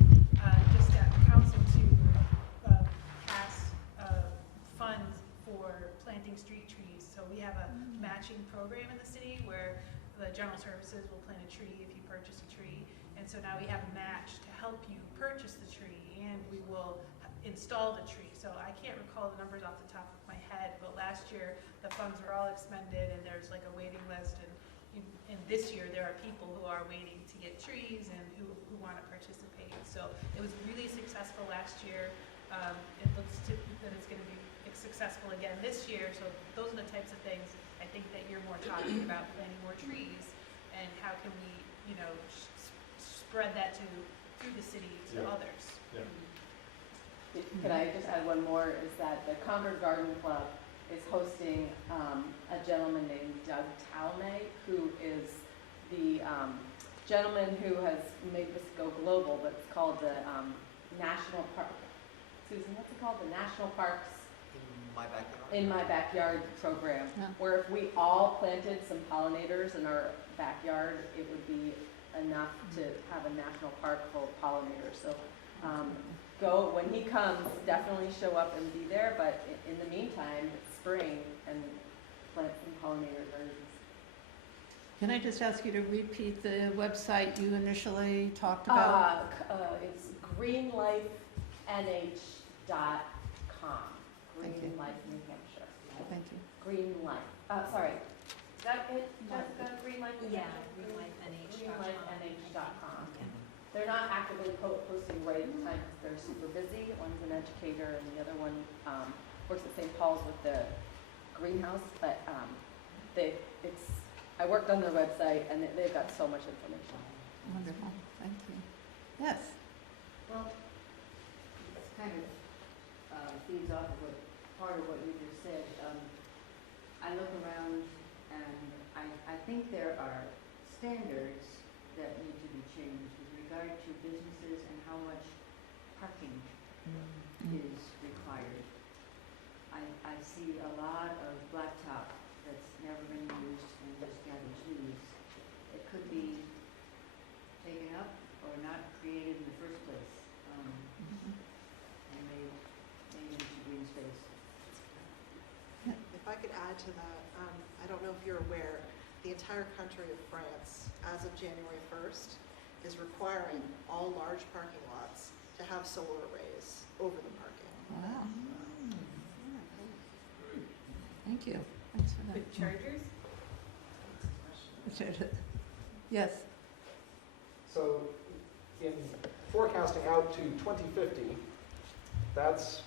just got council to pass funds for planting street trees. So we have a matching program in the city where the general services will plant a tree if you purchase a tree. And so now we have a match to help you purchase the tree, and we will install the tree. So I can't recall the numbers off the top of my head, but last year the funds were all expended and there's like a waiting list, and this year there are people who are waiting to get trees and who want to participate. So it was really successful last year. It looks that it's going to be successful again this year. So those are the types of things I think that you're more talking about, planting more trees, and how can we, you know, spread that through the city to others. Yeah. Can I just add one more, is that the Concord Garden Club is hosting a gentleman named Doug Talmay, who is the gentleman who has made this go global, but it's called the National Park, Susan, what's it called? The National Parks in My Backyard program, where if we all planted some pollinators in our backyard, it would be enough to have a national park full of pollinators. So when he comes, definitely show up and be there, but in the meantime, it's spring, and plant some pollinator gardens. Can I just ask you to repeat the website you initially talked about? It's greenlifenh.com. Thank you. Green Life, New Hampshire. Thank you. Green Life, sorry, is that it? Jessica, Green Life? New Yeah, Hampshire? GreenLifeNH.com. GreenLifeNH.com. They're not actively posting right at the time because they're super busy. One's an educator and the other one works at St. Paul's with the greenhouse, but I worked on their website and they've got so much information. Wonderful, thank you. Yes, Well, this kind of feeds off of part of what you just said. I look around and I think there are standards that need to be changed with regard to businesses and how much parking is required. I see a lot of blacktop that's never been used and just gathers leaves. It could be taken up or not created in the first place, and made into green space. If I could add to that, I don't know if you're aware, the entire country of France, as of January 1st, is requiring all large parking lots to have solar arrays over the parking. wow. Thank you, thanks for that. With chargers? Yes, So in forecasting out to 2050, that's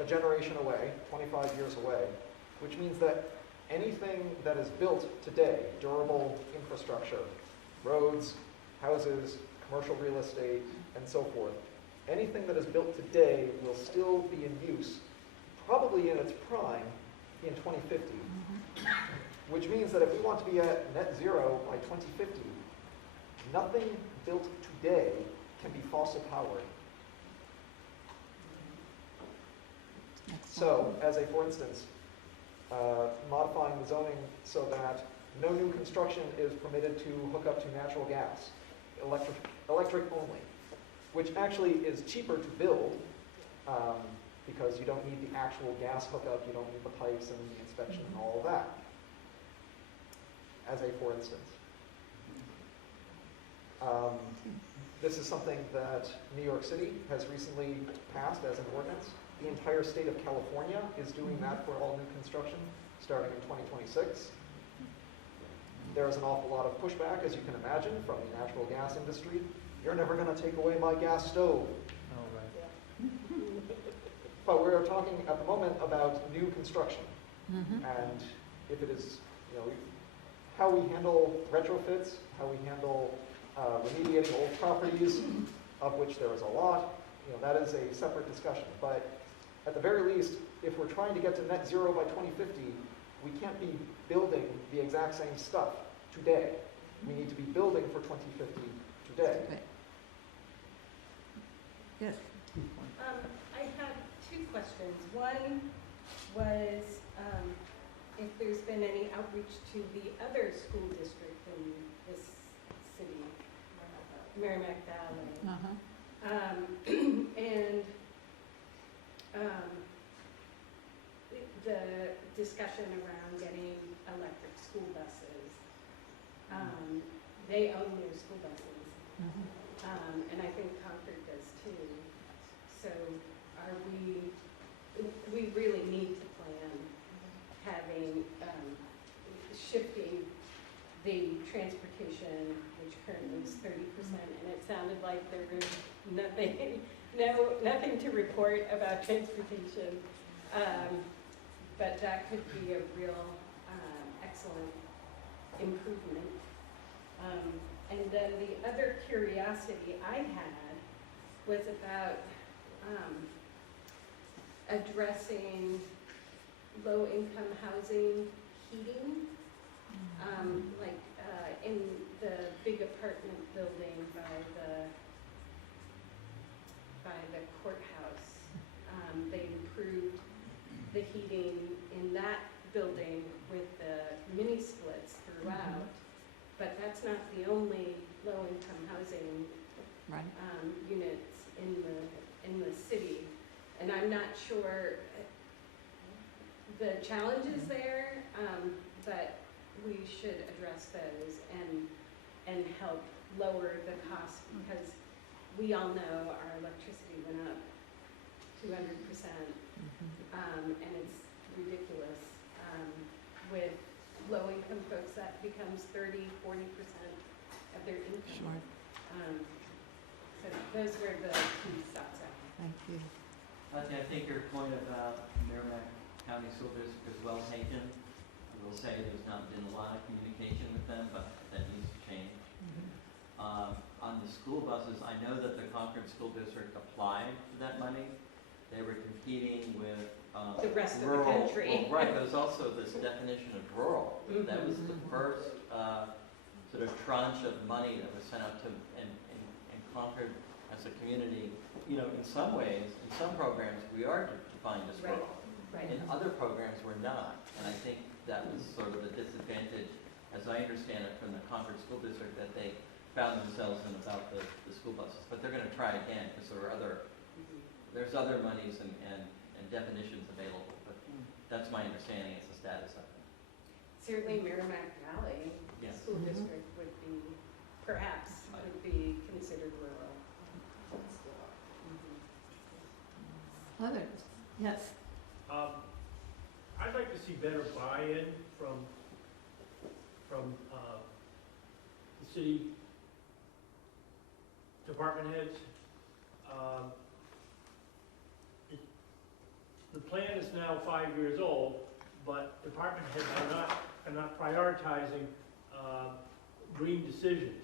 a generation away, 25 years away, which means that anything that is built today, durable infrastructure, roads, houses, commercial real estate, and so forth, anything that is built today will still be in use, probably in its prime, in 2050. Which means that if we want to be at net zero by 2050, nothing built today can be fossil powered. So, as a for instance, modifying the zoning so that no new construction is permitted to hook up to natural gas, electric only, which actually is cheaper to build because you don't need the actual gas hookup, you don't need the pipes and the inspection and all of that, as a for instance. This is something that New York City has recently passed as an ordinance. The entire state of California is doing that for all new construction starting in 2026. There is an awful lot of pushback, as you can imagine, from the natural gas industry. You're never going to take away my gas stove. Oh, right. But we're talking at the moment about new construction. And if it is, how we handle retrofits, how we handle remediating old properties, of which there is a lot, that is a separate discussion. But at the very least, if we're trying to get to net zero by 2050, we can't be building the exact same stuff today. We need to be building for 2050 today. yes. I have two questions. One was if there's been any outreach to the other school district in this city, Merrimack Valley. And the discussion around getting electric school buses. they own their school buses. And I think Concord does too. So we really need to plan having, shifting the transportation, which currently is 30%, and it sounded like there was nothing to report about transportation. But that could be a real excellent improvement. And then the other curiosity I had was about addressing low-income housing heating, like in the big apartment building by the courthouse. They improved the heating in that building with the mini splits throughout, but that's not the only low-income housing units in the city. And I'm not sure the challenges there, but we should address those and help lower the cost, because we all know our electricity went up 200%, and it's ridiculous. With low-income folks, that becomes 30, 40% of their income. So those were the key thoughts I had. Thank you. I think your point about Merrimack County School District is well taken. I will say there's not been a lot of communication with them, but that needs to change. On the school buses, I know that the Concord School District applied for that money. They were competing with The rest rural, of the country. Well, right, there's also this definition of rural. That was the first sort of tranche of money that was sent out to, and Concord as a community, you know, in some ways, in some programs, we are defined as rural. Right. In other programs, we're not. And I think that was sort of a disadvantage, as I understand it, from the Concord School District, that they found themselves in about the school buses. But they're going to try again, because there are there's other monies and definitions available. But that's my understanding, is the status of it. Certainly Merrimack Valley Yeah. School District would be, perhaps, would be considered rural. Others? Yes. I'd like to see better buy-in from the city department heads. The plan is now 5 years old, but department heads are not prioritizing green decisions.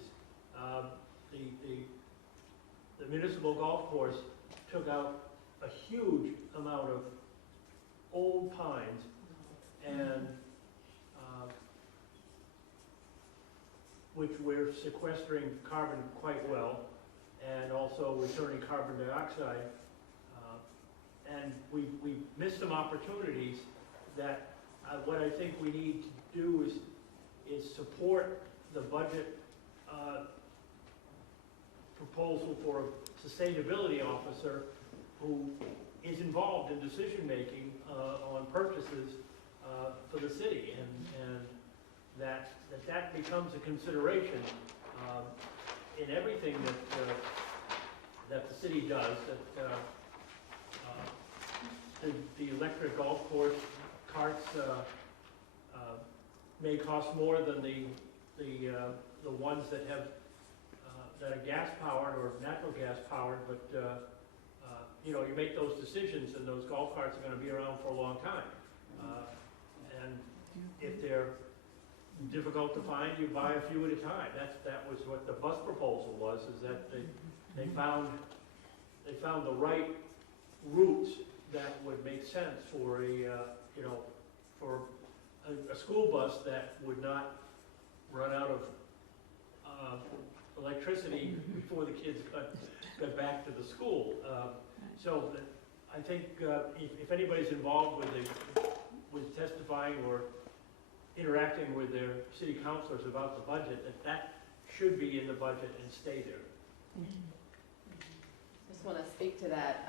The municipal golf course took out a huge amount of old pines and which we're sequestering carbon quite well, and also returning carbon dioxide. And we missed some opportunities that what I think we need to do is support the budget proposal for a sustainability officer who is involved in decision-making on purchases for the city, and that becomes a consideration in everything that the city does. The electric golf course carts may cost more than the ones that are gas powered or natural gas powered, but you know, you make those decisions, and those golf carts are going to be around for a long time. And if they're difficult to find, you buy a few at a time. That was what the bus proposal was, is that they found the right routes that would make sense for a school bus that would not run out of electricity before the kids got back to the school. So I think if anybody's involved with testifying or interacting with their city councilors about the budget, that should be in the budget and stay there. Just want to speak to that.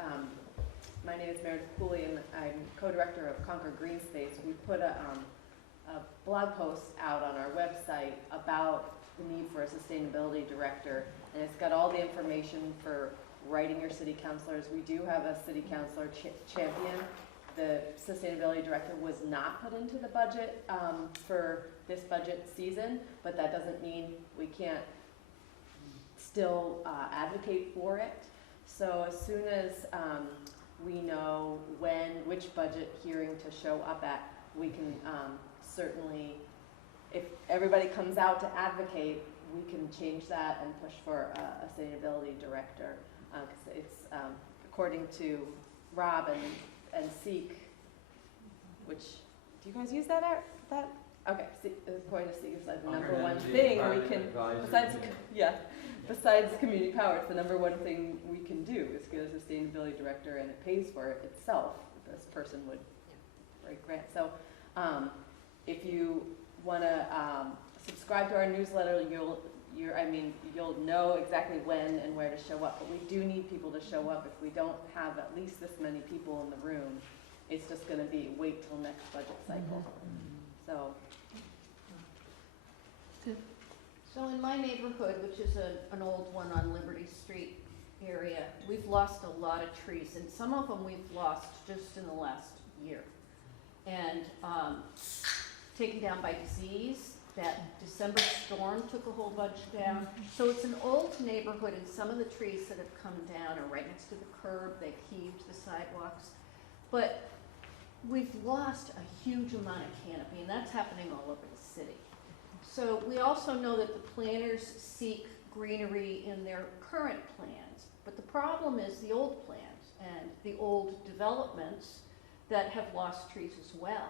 My name is Meredith Cooley, and I'm co-director of Concord Green Space. We put a a blog post out on our website about the need for a sustainability director, and it's got all the information for writing your city councilors. We do have a city councilor champion. The sustainability director was not put into the budget for this budget season, but that doesn't mean we can't still advocate for it. So as soon as we know which budget hearing to show up at, we can certainly, if everybody comes out to advocate, we can change that and push for a sustainability director. Because it's, according to Rob and Seek, which, do you guys use that? Okay, according to Seek, it's like the number one thing we can, besides community power, it's the number one thing we can do is get a sustainability director, and it pays for it itself. This person would write grants. So if you want to subscribe to our newsletter, you'll know exactly when and where to show up. But we do need people to show up. If we don't have at least this many people in the room, it's just going to be wait till next budget cycle. So. So in my neighborhood, which is an old one on Liberty Street area, we've lost a lot of trees, and some of them we've lost just in the last year. And taken down by disease. That December storm took a whole bunch down. So it's an old neighborhood, and some of the trees that have come down are right next to the curb. They've heaved the sidewalks. But we've lost a huge amount of canopy, and that's happening all over the city. So we also know that the planners seek greenery in their current plans. But the problem is the old plans and the old developments that have lost trees as well.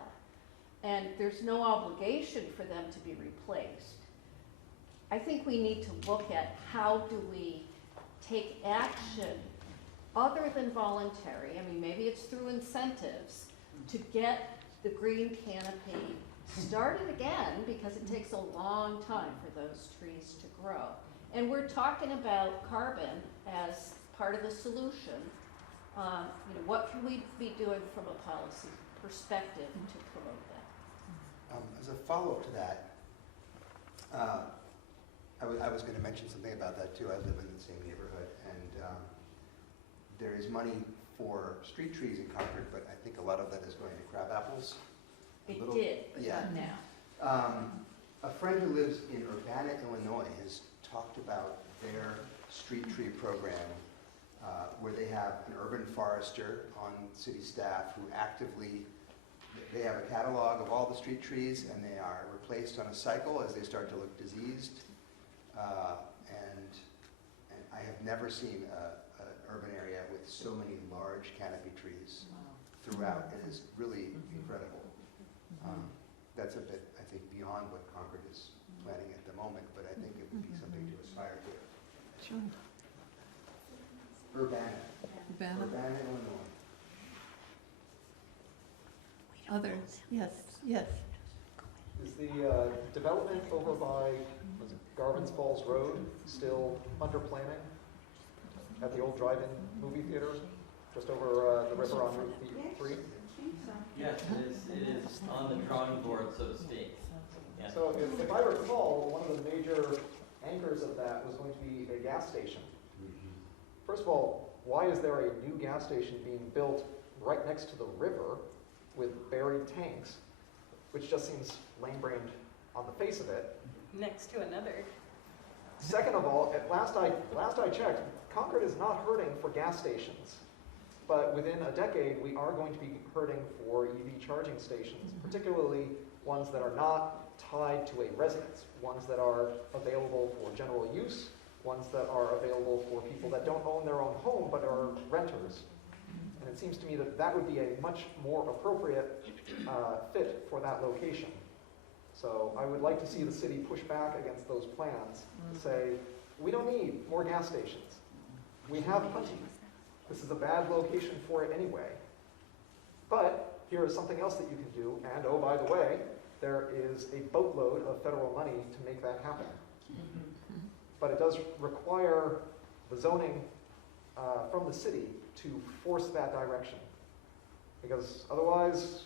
And there's no obligation for them to be replaced. I think we need to look at how do we take action other than voluntary. I mean, maybe it's through incentives to get the green canopy started again, because it takes a long time for those trees to grow. And we're talking about carbon as part of the solution. What can we be doing from a policy perspective to promote that? As a follow-up to that, I was going to mention something about that too. I live in the same neighborhood, and there is money for street trees in Concord, but I think a lot of that is going to crab apples. It did, but not now. A friend who lives in Urbana, Illinois, has talked about their street tree program, where they have an urban forester on city staff who actively. They have a catalog of all the street trees, and they are replaced on a cycle as they start to look diseased. And I have never seen an urban area with so many large canopy trees throughout. It is really incredible. That's a bit, I think, beyond what Concord is planning at the moment, but I think it would be something to aspire to. Sure. Urbana, Illinois. Others, yes, yes. Is the development over by Garvin's Falls Road still under planning at the old drive-in movie theater, just over the river on Route 3? Yes, it is on the drawing board, so to speak. Yes. So if I recall, one of the major anchors of that was going to be a gas station. First of all, why is there a new gas station being built right next to the river with buried tanks, which just seems lame-brained on the face of it? Next to another. Second of all, last I checked, Concord is not hurting for gas stations. But within a decade, we are going to be hurting for EV charging stations, particularly ones that are not tied to a residence, ones that are available for general use, ones that are available for people that don't own their own home but are renters. And it seems to me that that would be a much more appropriate fit for that location. So I would like to see the city push back against those plans and say, we don't need more gas stations. We have plenty. This is a bad location for it anyway. But here is something else that you can do, and oh, by the way, there is a boatload of federal money to make that happen. But it does require the zoning from the city to force that direction, because otherwise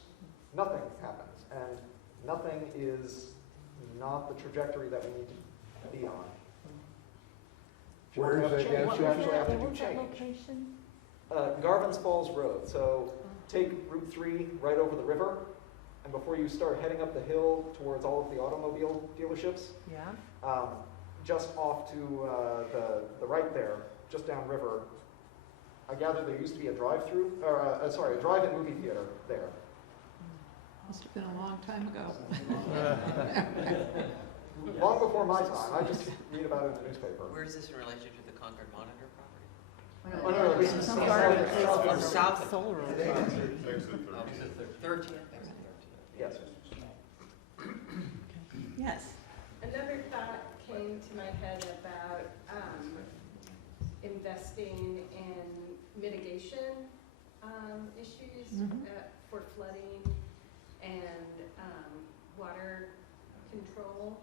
nothing happens. And Nothing is not the trajectory that we need to be on. If you Where want to is have that change, gas you actually have to What do was that change. location? Garvin's Falls Road. So take Route 3 right over the river, and before you start heading up the hill towards all of the automobile dealerships, Yeah. just off to the right there, just downriver, I gather there used to be a drive-through, or a drive-in movie theater there. Must have been a long time ago. Long before my time. I just read about it in the newspaper. Where is this in relation to the Concord Monitor property? Oh, no, this is Some south- part of it is south- Oh, south of solar. Exit Oh, 13. so 13. Yes. Yes. Another thought came to my head about investing in mitigation issues Mhm. for flooding and water control.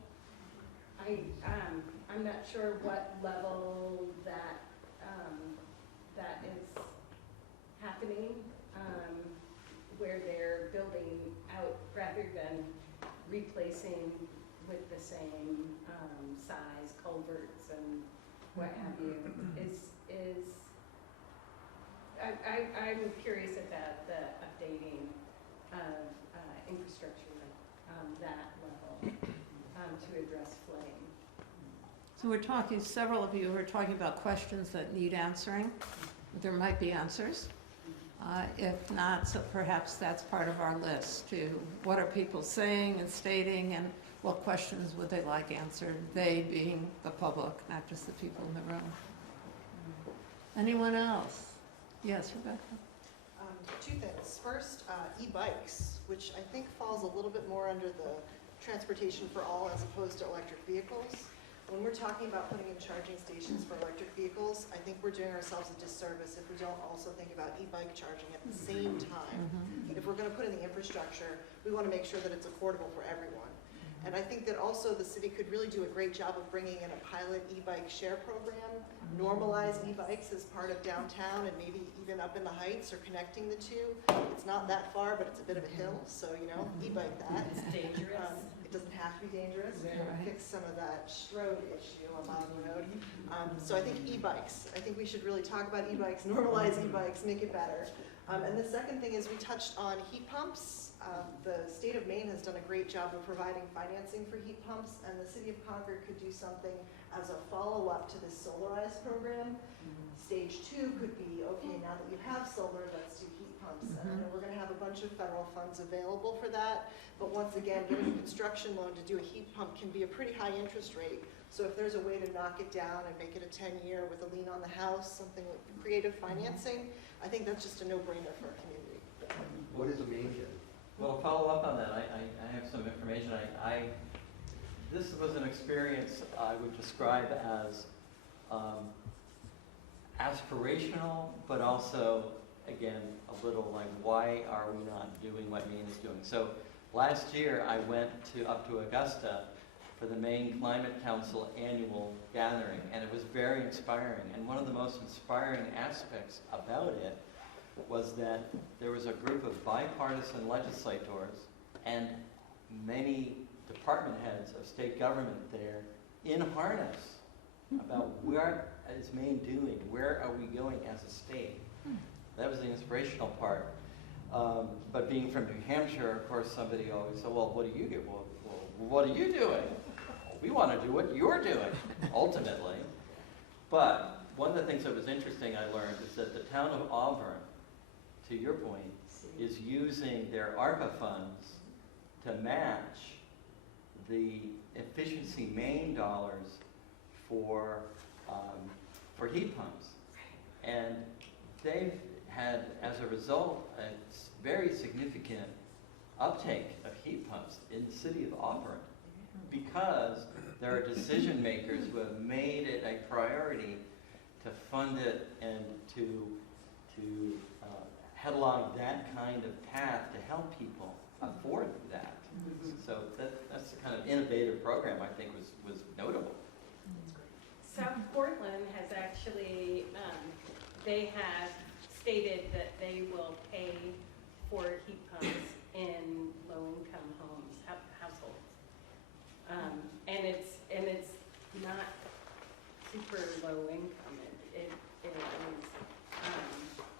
I'm not sure what level that is happening, where they're building out rather than replacing with the same size culverts and what have you. I'm curious about the updating of infrastructure that level to address flooding. So we're talking, several of you are talking about questions that need answering. There might be answers. If not, so perhaps that's part of our list too. What are people saying and stating, and what questions would they like answered? They being the public, not just the people in the room. Anyone else? Yes, Rebecca? Two things. First, e-bikes, which I think falls a little bit more under the transportation for all as opposed to electric vehicles. When we're talking about putting in charging stations for electric vehicles, I think we're doing ourselves a disservice if we don't also think about e-bike charging at the same time. If we're going to put in the infrastructure, we want to make sure that it's affordable for everyone. And I think that also the city could really do a great job of bringing in a pilot e-bike share program, normalize e-bikes as part of downtown and maybe even up in the Heights or connecting the two. It's not that far, but it's a bit of a hill, so, you know, e-bike that. It's dangerous. It doesn't have to be dangerous. We're going to fix some of that Schroed issue on Bottom Road. So I think e-bikes. I think we should really talk about e-bikes, normalize e-bikes, make it better. And the second thing is we touched on heat pumps. The state of Maine has done a great job of providing financing for heat pumps, and the city of Concord could do something as a follow-up to this Solarized program. Stage 2 could be, okay, now that you have solar, let's do heat pumps. And we're going to have a bunch of federal funds available for that. But once again, getting a construction loan to do a heat pump can be a pretty high interest rate. So if there's a way to knock it down and make it a 10-year with a lien on the house, something with creative financing, I think that's just a no-brainer for our community. What is Maine doing? Well, to follow up on that, I have some information. This was an experience I would describe as aspirational, but also, again, a little like, why are we not doing what Maine is doing? So last year, I went up to Augusta for the Maine Climate Council annual gathering, and it was very inspiring. And one of the most inspiring aspects about it was that there was a group of bipartisan legislators and many department heads of state government there in harness about what is Maine doing, where are we going as a state. That was the inspirational part. But being from New Hampshire, of course, somebody always said, well, what do you do? Well, what are you doing? Well, we want to do what you're doing, ultimately. But one of the things that was interesting I learned is that the town of Auburn, to your point, is using their ARPA funds to match the Efficiency Maine dollars for heat pumps. And they've had, as a result, a very significant uptake of heat pumps in the city of Auburn because there are decision makers who have made it a priority to fund it and to headlong that kind of path to help people afford that. So that's the kind of innovative program I think was notable. South Portland has actually, they have stated that they will pay for heat pumps in low-income homes. not super low income. It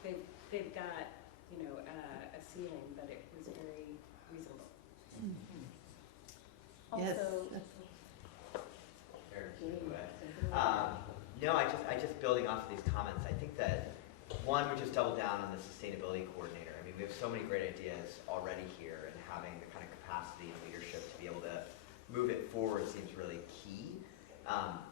is, they've got, you know, a ceiling, but it was very reasonable. Yes. Also, No, I just building off of these comments, I think that, one, we just double down on the sustainability coordinator. I mean, we have so many great ideas already here, and having the kind of capacity and leadership to be able to move it forward seems really key.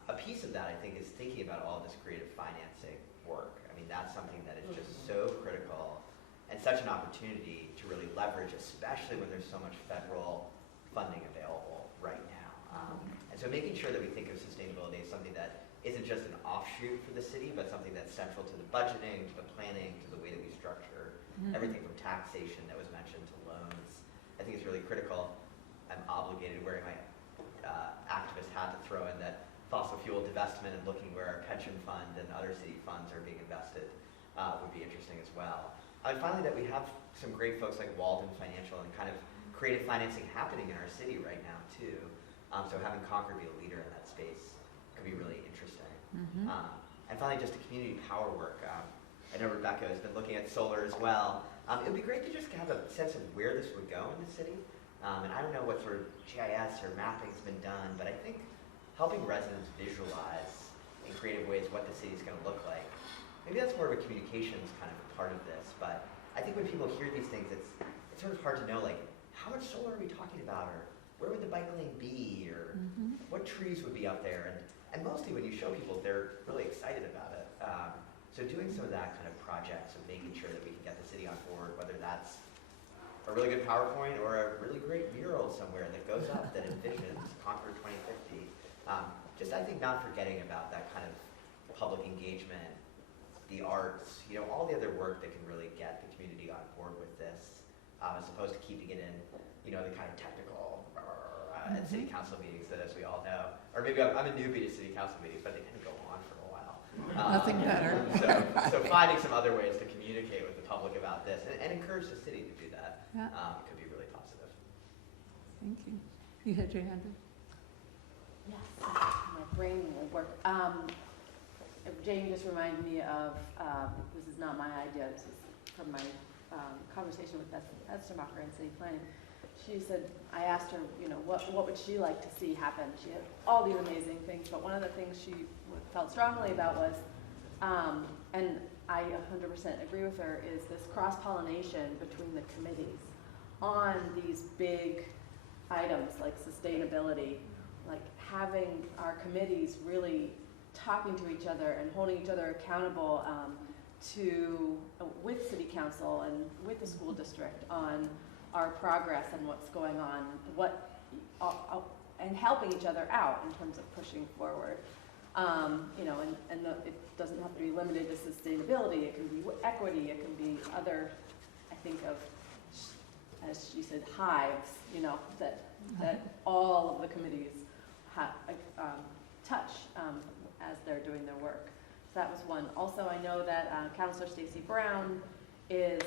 A piece of that, I think, is thinking about all this creative financing work. I mean, that's something that is just so critical and such an opportunity to really leverage, especially when there's so much federal funding available right now. And so making sure that we think of sustainability as something that isn't just an offshoot for the city, but something that's central to the budgeting, to the planning, to the way that we structure everything from taxation that was mentioned to loans. I think it's really critical. I'm obligated, wearing my activist hat, to throw in that fossil fuel divestment and looking where our pension fund and other city funds are being invested would be interesting as well. And finally, that we have some great folks like Walden Financial and kind of creative financing happening in our city right now too. So having Concord be a leader in that space could be really interesting. And finally, just the community power work. I know Rebecca has been looking at solar as well. It would be great to just have a sense of where this would go in the city. And I don't know what sort of GIS or mapping has been done, but I think helping residents visualize in creative ways what the city is going to look like. Maybe that's more of a communications kind of part of this, but I think when people hear these things, it's sort of hard to know, like, how much solar are we talking about, or where would the bike lane be, or what trees would be up there, and mostly when you show people, they're really excited about it. So doing some of that kind of projects and making sure that we can get the city on board, whether that's a really good PowerPoint or a really great mural somewhere that goes up that envisions Concord 2050. Just I think not forgetting about that kind of public engagement, the arts, you know, all the other work that can really get the community on board with this, as opposed to keeping it in, you know, the kind of technical at city council meetings that, as we all know, or maybe I'm a newbie to city council meetings, but they tend to go on for a while. Nothing better. So finding some other ways to communicate with the public about this and encourage the city to do that could be really positive. Thank you. You had your hand up? yes, my brain will work. Jane just reminded me of, this is not my idea, this is from my conversation with Beth Estemacher in city planning. She said, I asked her, you know, what would she like to see happen? She had all these amazing things, but one of the things she felt strongly about was, and I 100% agree with her, is this cross-pollination between the committees on these big items like sustainability, like having our committees really talking to each other and holding each other accountable with city council and with the school district on our progress and what's going on, and helping each other out in terms of pushing forward. You know, it doesn't have to be limited to sustainability. It can be equity. It can be other, I think of, as she said, hives. You know, that all of the committees touch as they're doing their work. So that was one. Also, I know that Councilor Stacey Brown is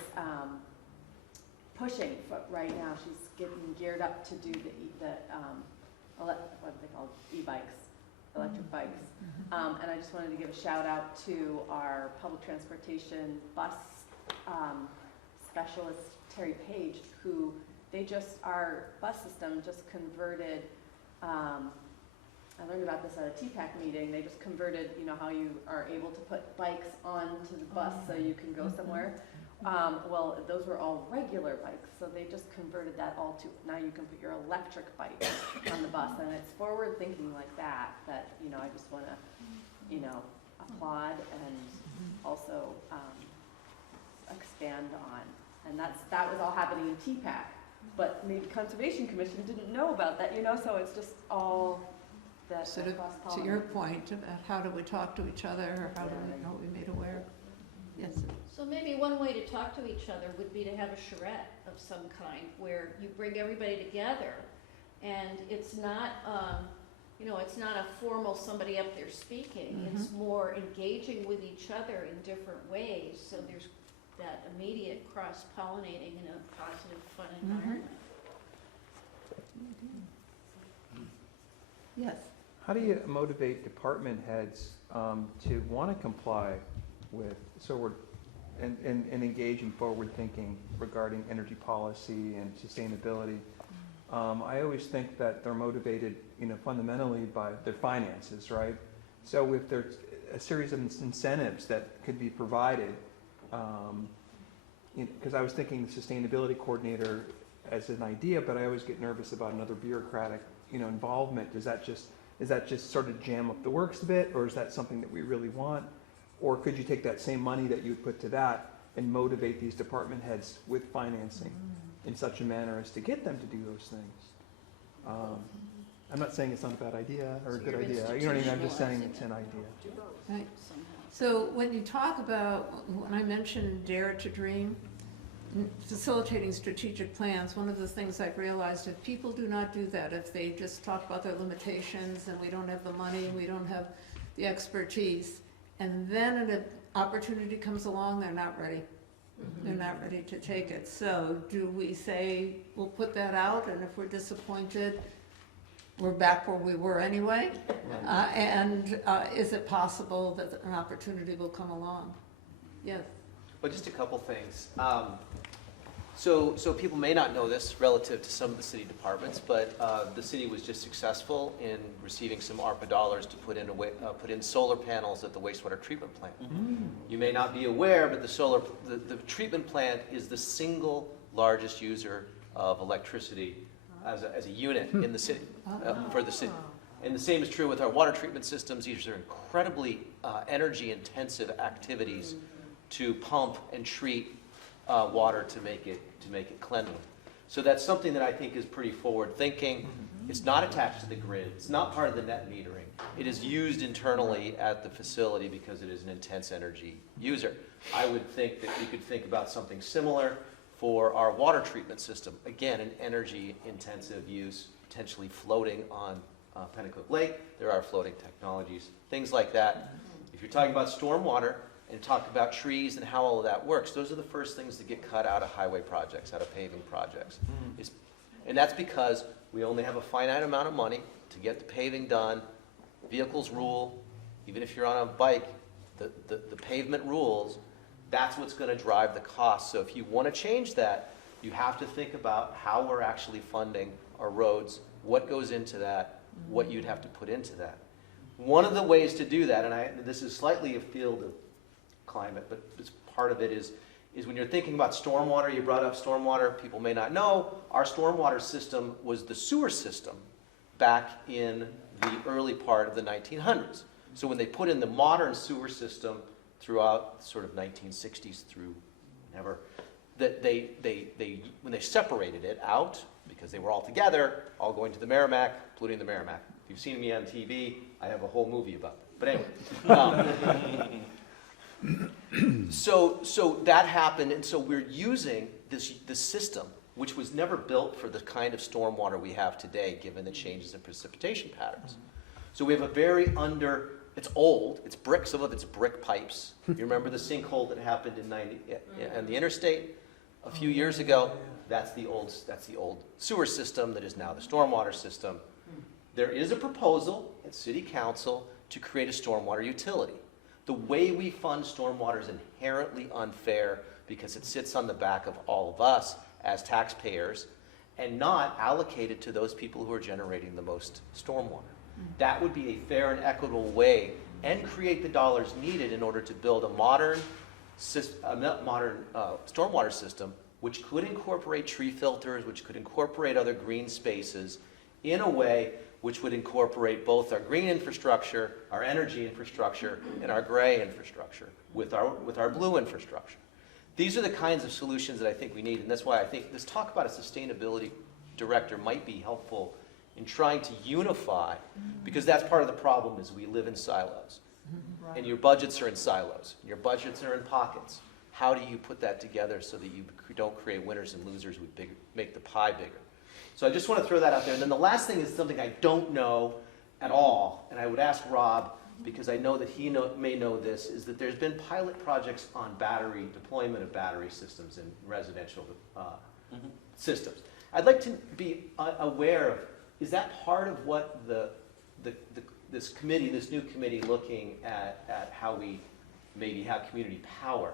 pushing right now. She's getting geared up to do what are they called? E-bikes, electric bikes. And I just wanted to give a shout out to our public transportation bus specialist, Terry Page, who our bus system just converted, I learned about this at a TPAC meeting. They just converted, you know, how you are able to put bikes onto the bus so you can go somewhere. Well, those were all regular bikes, so they just converted that all to, now you can put your electric bike on the bus, and it's forward thinking like that, you know, I just want to, you know, applaud and also expand on. And that was all happening in TPAC, but maybe Conservation Commission didn't know about that, you know, so it's just all that So to your point about how do we talk to each other, or how do we be made aware? Yes. So maybe one way to talk to each other would be to have a charrette of some kind where you bring everybody together, and it's not, you know, it's not a formal somebody up there speaking. It's more engaging with each other in different ways, so there's that immediate cross-pollinating in a positive, fun environment. Yes. how do you motivate department heads to want to comply with, and engage in forward thinking regarding energy policy and sustainability? I always think that they're motivated, fundamentally by their finances, right? So if there's a series of incentives that could be provided, because I was thinking the sustainability coordinator as an idea, but I always get nervous about another bureaucratic, involvement. Is that just sort of jam up the works a bit, or is that something that we really want? Or could you take that same money that you would put to that and motivate these department heads with financing in such a manner as to get them to do those things? I'm not saying it's not a bad idea or a good idea. You know what I mean? I'm just saying it's an idea. Right. So when you talk about, when I mentioned Dare to Dream, facilitating strategic plans, one of the things I've realized, if people do not do that, if they just talk about their limitations and we don't have the money, we don't have the expertise, and then an opportunity comes along, they're not ready. They're not ready to take it. So do we say, we'll put that out, and if we're disappointed, we're back where we were anyway? Is it possible that an opportunity will come along? Yes. Well, just a couple things. So people may not know this relative to some of the city departments, but the city was just successful in receiving some ARPA dollars to put in solar panels at the wastewater treatment plant. You may not be aware, but the treatment plant is the single largest user of electricity as a unit in the city, for the city. And the same is true with our water treatment systems. These are incredibly energy-intensive activities to pump and treat water to make it cleanly. So that's something that I think is pretty forward-thinking. It's not attached to the grid. It's not part of the net metering. It is used internally at the facility because it is an intense energy user. I would think that we could think about something similar for our water treatment system. Again, an energy-intensive use, potentially floating on Pennacook Lake. There are floating technologies, things like that. If you're talking about stormwater and talk about trees and how all of that works, those are the first things that get cut out of highway projects, out of paving projects. And that's because we only have a finite amount of money to get the paving done. Vehicles rule. Even if you're on a bike, the pavement rules. That's what's going to drive the cost. So if you want to change that, you have to think about how we're actually funding our roads, what goes into that, what you'd have to put into that. One of the ways to do that, and this is slightly a field of climate, but it's part of it is when you're thinking about stormwater, you brought up stormwater, people may not know, our stormwater system was the sewer system back in the early part of the 1900s. So when they put in the modern sewer system throughout sort of 1960s through never, that when they separated it out, because they were all together, all going to the Merrimack, polluting the Merrimack. If you've seen me on TV, I have a whole movie about it. But anyway, so that happened, and so we're using this system, which was never built for the kind of stormwater we have today, given the changes in precipitation patterns. So we have it's old, it's brick, some of it's brick pipes. You remember the sinkhole that happened on the interstate a few years ago? That's the old sewer system that is now the stormwater system. There is a proposal at City Council to create a stormwater utility. The way we fund stormwater is inherently unfair because it sits on the back of all of us as taxpayers and not allocated to those people who are generating the most stormwater. That would be a fair and equitable way and create the dollars needed in order to build a modern stormwater system which could incorporate tree filters, which could incorporate other green spaces in a way which would incorporate both our green infrastructure, our energy infrastructure, and our gray infrastructure with our blue infrastructure. These are the kinds of solutions that I think we need, and that's why I think this talk about a sustainability director might be helpful in trying to unify, because that's part of the problem is we live in silos. And your budgets are in silos. Your budgets are in pockets. How do you put that together so that you don't create winners and losers who make the pie bigger? So I just want to throw that out there. And then the last thing is something I don't know at all, and I would ask Rob, because I know that he may know this, is that there's been pilot projects on deployment of battery systems in residential systems. I'd like to be aware of, is that part of what the this committee, this new committee looking at how we maybe have community power.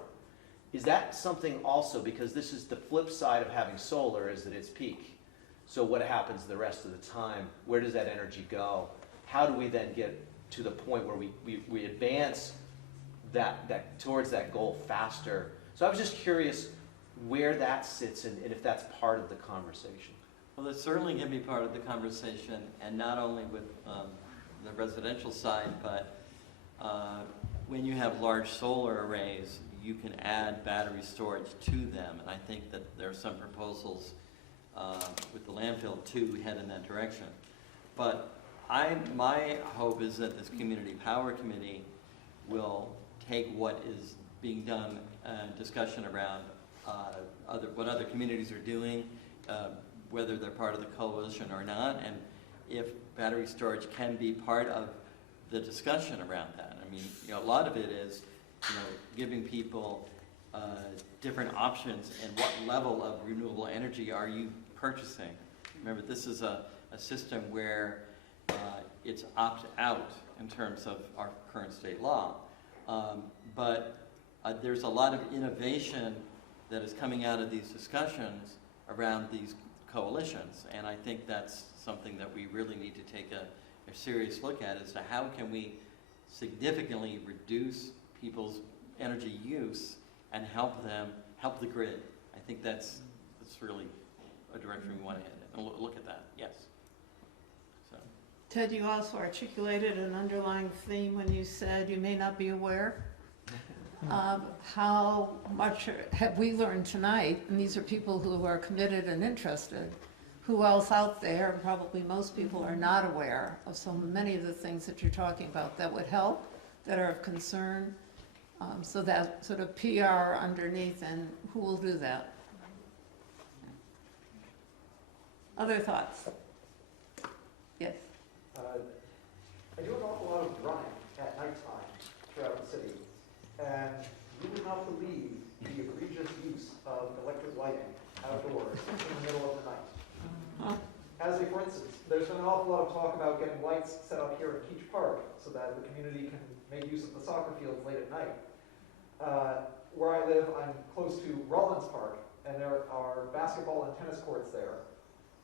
Is that something also, because this is the flip side of having solar, is that it's peak. So what happens the rest of the time? Where does that energy go? How do we then get to the point where we advance that towards that goal faster? So I was just curious where that sits and if that's part of the conversation. Well, it's certainly going to be part of the conversation, and not only with the residential side, but when you have large solar arrays, you can add battery storage to them, and I think that there are some proposals with the landfill to head in that direction. But my hope is that this Community Power Committee will take what is being done, discussion around what other communities are doing, whether they're part of the coalition or not, and if battery storage can be part of the discussion around that. I mean, a lot of it is, giving people different options and what level of renewable energy are you purchasing. Remember, this is a system where it's opt-out in terms of our current state law. But there's a lot of innovation that is coming out of these discussions around these coalitions, and I think that's something that we really need to take a serious look at, as to how can we significantly reduce people's energy use and help the grid. I think that's really a direction we want to head in, and look at that, yes. So. Ted, you also articulated an underlying theme when you said you may not be aware of how much have we learned tonight, and these are people who are committed and interested. Who else out there, probably most people, are not aware of so many of the things that you're talking about that would help, that are of concern? So that sort of PR underneath, and who will do that? Other thoughts? Yes. I do an awful lot of running at nighttime throughout the city, and you would not believe the egregious use of electric lighting outdoors in the middle of the night. As a for instance, there's been an awful lot of talk about getting lights set up here in Keach Park so that the community can make use of the soccer fields late at night. Where I live, I'm close to Rollins Park, and there are basketball and tennis courts there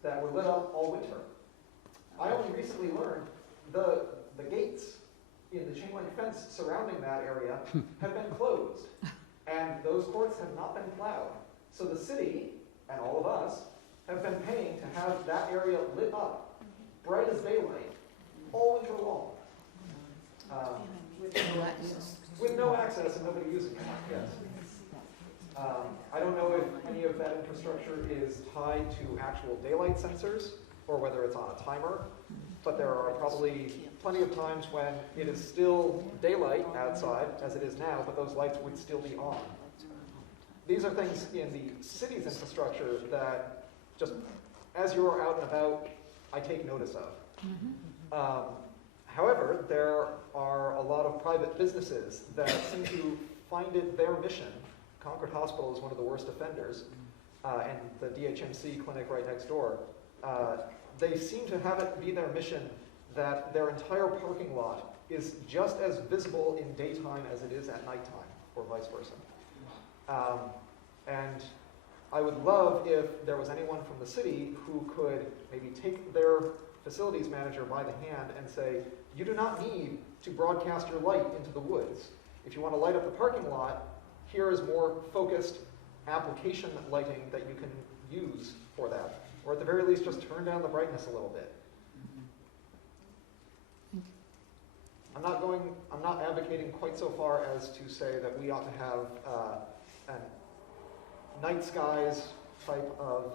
that were lit up all winter. I only recently learned the gates in the chain link fence surrounding that area have been closed, and those courts have not been plowed. So the city, and all of us, have been paying to have that area lit up, bright as daylight, all winter long. With no access and nobody using it, yes. I don't know if any of that infrastructure is tied to actual daylight sensors or whether it's on a timer, but there are probably plenty of times when it is still daylight outside, as it is now, but those lights would still be on. These are things in the city's infrastructure that just, as you're out and about, I take notice of. However, there are a lot of private businesses that seem to find it their mission. Concord Hospital is one of the worst offenders, and the DHMC clinic right next door. They seem to have it be their mission that their entire parking lot is just as visible in daytime as it is at nighttime, or vice versa. And I would love if there was anyone from the city who could maybe take their facilities manager by the hand and say, you do not need to broadcast your light into the woods. If you want to light up the parking lot, here is more focused application lighting that you can use for that. Or at the very least, just turn down the brightness a little bit. I'm not advocating quite so far as to say that we ought to have a night skies type of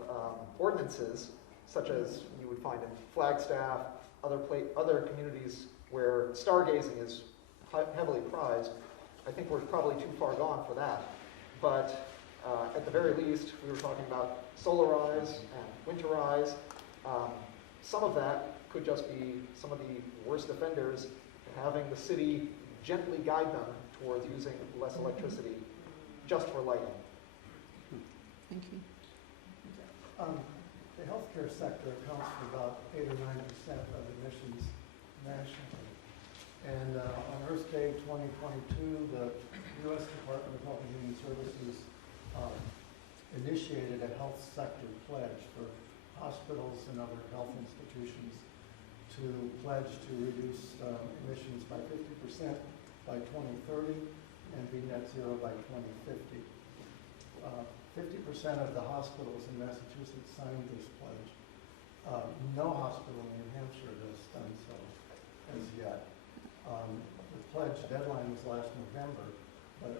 ordinances, such as you would find in Flagstaff, other communities where stargazing is heavily prized. I think we're probably too far gone for that. But at the very least, we were talking about solarize and winterize. Some of that could just be some of the worst offenders, having the city gently guide them towards using less electricity just for lighting. Thank you. The healthcare sector accounts for about 8 or 9% of emissions nationally. first day, 2022, the U.S. Department of Health and Human Services initiated a health sector pledge for hospitals and other health institutions to pledge to reduce emissions by 50% by 2030 and be net zero by 2050. 50% of the hospitals in Massachusetts signed this pledge. No hospital in New Hampshire has done so as yet. The pledge deadline was last November, but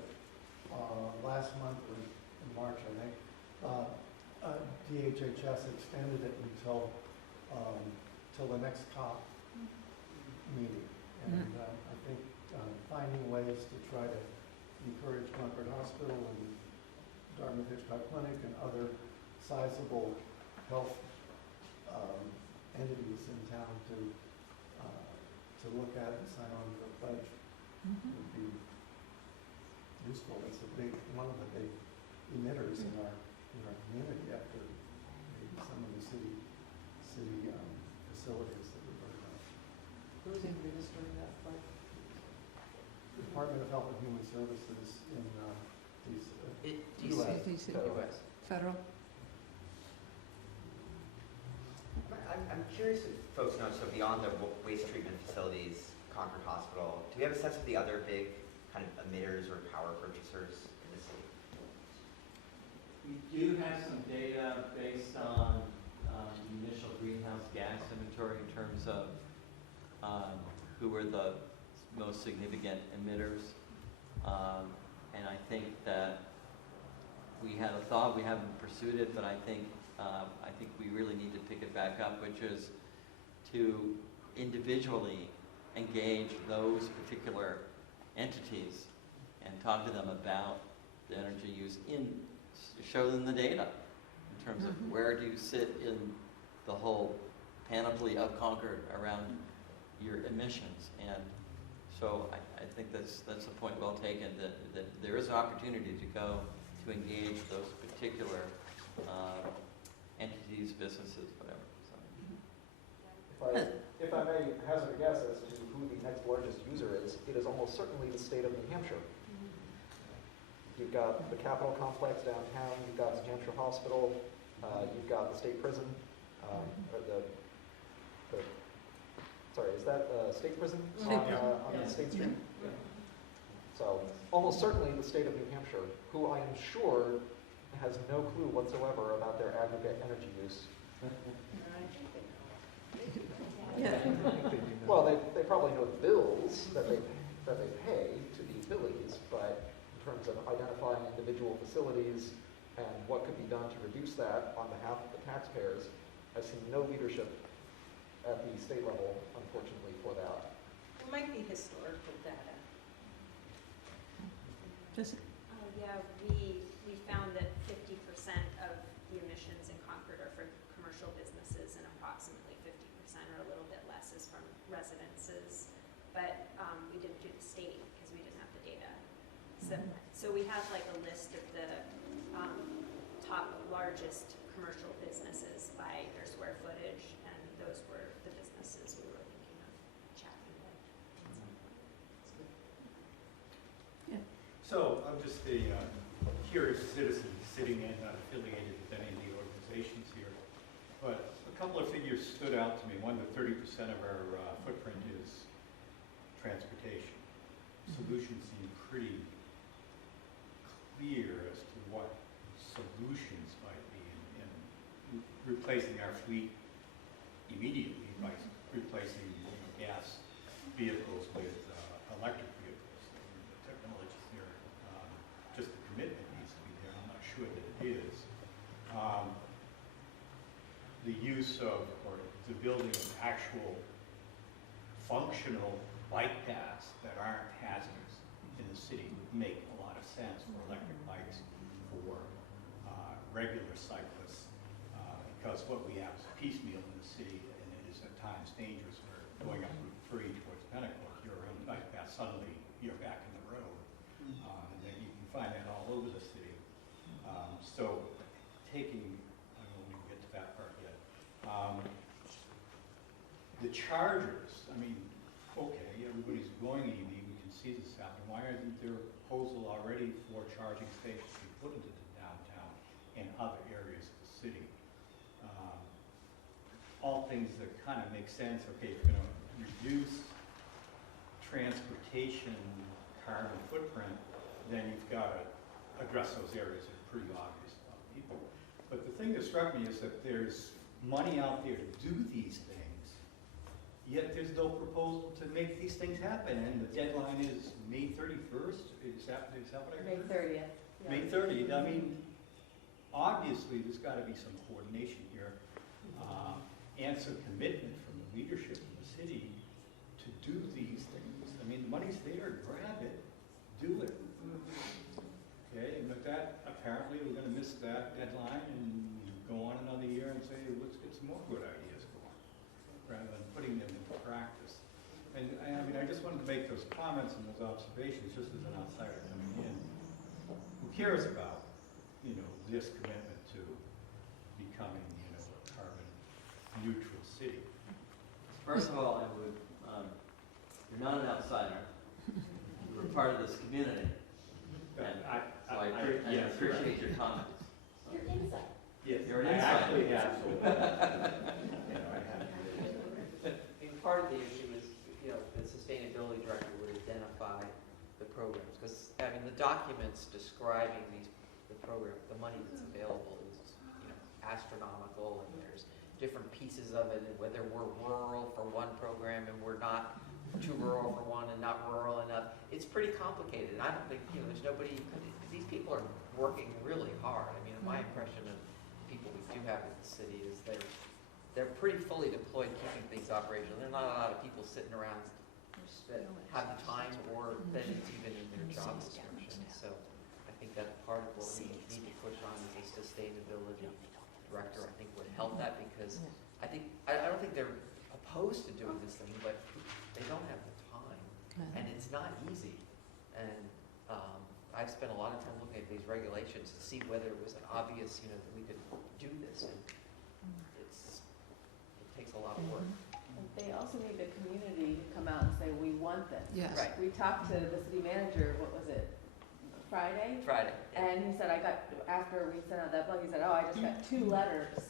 last month, or in March, I think, DHHS extended it until the next COP meeting. And I think finding ways to try to encourage Concord Hospital and Dartmouth-Hitchcock Clinic and other sizable health entities in town to look at and sign on to the pledge would be useful. It's one of the big emitters in our community after maybe some of the city facilities that we've heard about. Who's administering that pledge? Department of Health and Human Services in DC. US. Federal? I'm curious if folks know, so beyond the waste treatment facilities, Concord Hospital, do we have a sense of the other big kind of emitters or power purchasers in the city? We do have some data based on the initial greenhouse gas inventory in terms of who were the most significant emitters. And I think that we had a thought, we haven't pursued it, but I think we really need to pick it back up, which is to individually engage those particular entities and talk to them about the energy use, show them the data in terms of where do you sit in the whole panoply of Concord around your emissions. And so I think that's a point well taken, that there is an opportunity to go to engage those particular entities, businesses, whatever. So. If I may hazard a guess as to who the next largest user is, it is almost certainly the state of New Hampshire. You've got the Capitol complex downtown, you've got New Hampshire Hospital, you've got the state prison, or sorry, is that state prison on the State Street? Yeah. So almost certainly the state of New Hampshire, who I am sure has no clue whatsoever about their aggregate energy use. Well, they probably know the bills that they pay to the utilities, but in terms of identifying individual facilities and what could be done to reduce that on behalf of the taxpayers, I've seen no leadership at the state level, unfortunately, for that. It might be historical data. Yeah, we found that 50% of the emissions in Concord are for commercial businesses and approximately 50% or a little bit less is from residences. But we didn't do the state because we didn't have the data. So we have like a list of the top largest commercial businesses by their square footage, and those were the businesses we were thinking of chatting with. So I'm just a curious citizen sitting in, not affiliated with any of the organizations here. But a couple of figures stood out to me. One, that 30% of our footprint is transportation. Solutions seem pretty clear as to what solutions might be in replacing our fleet immediately by replacing gas vehicles with electric vehicles. The technology's there. Just the commitment needs to be there. I'm not sure that it is. The use of, or the building of actual functional bike paths that aren't hazardous in the city would make a lot of sense for electric bikes, for regular cyclists, because what we have is piecemeal in the city, and it is at times dangerous. We're going up Route 3 towards Pinnacle. If you're around the bike path, suddenly you're back in the road, and then you can find that all over the city. So taking, I don't know when we get to that part yet. The chargers, I mean, okay, everybody's going EV, we can why isn't there a proposal already for charging stations to be put into the downtown and other areas of the city? All things that kind of make sense. Okay, you're going to reduce transportation carbon footprint, then you've got to address those areas that are pretty obvious to people. But the thing that struck me is that there's money out there to do these things, yet there's no proposal to make these things happen. And the deadline is May 31st. Is that what I heard? May 30th. Yeah. May 30th. I mean, obviously there's got to be some coordination here and some commitment from the leadership of the city to do these things. I mean, the money's there, grab it, do it. Okay, and with that, apparently we're going to miss that deadline and go on another year and say, let's get some more good ideas going, rather than putting them into practice. And I mean, I just wanted to make those comments and those observations just as an outsider coming in. Who cares about, this commitment to becoming, a carbon neutral city? First of all, I would, you're not an outsider. You're part of this community. And so I appreciate your comments. So. You're inside. Yes, You're an I insider. actually have. Part of the issue is, the sustainability director would identify the programs, because, I mean, the documents describing the program, the money that's available is, astronomical, and there's different pieces of it, and whether we're rural for one program and we're not too rural for one and not rural enough, it's pretty complicated. And I don't think, there's nobody, these people are working really hard. I mean, my impression of people we do have in the city is they're pretty fully deployed keeping things operational. There are not a lot of people sitting around that have the time or that it's even in their job description. So I think that's part of what we need to push on is a sustainability director. I think would help that, because I don't think they're opposed to doing this thing, but they don't have the time, and it's not easy. And I've spent a lot of time looking at these regulations to see whether it was an obvious, that we could do this, and it takes a lot of work. And they also need the community to come out and say, we want this. Yes. Right. We talked to the city manager, what was it, Friday? Friday. And he said, after we sent out that book, he said, I just got 2 letters.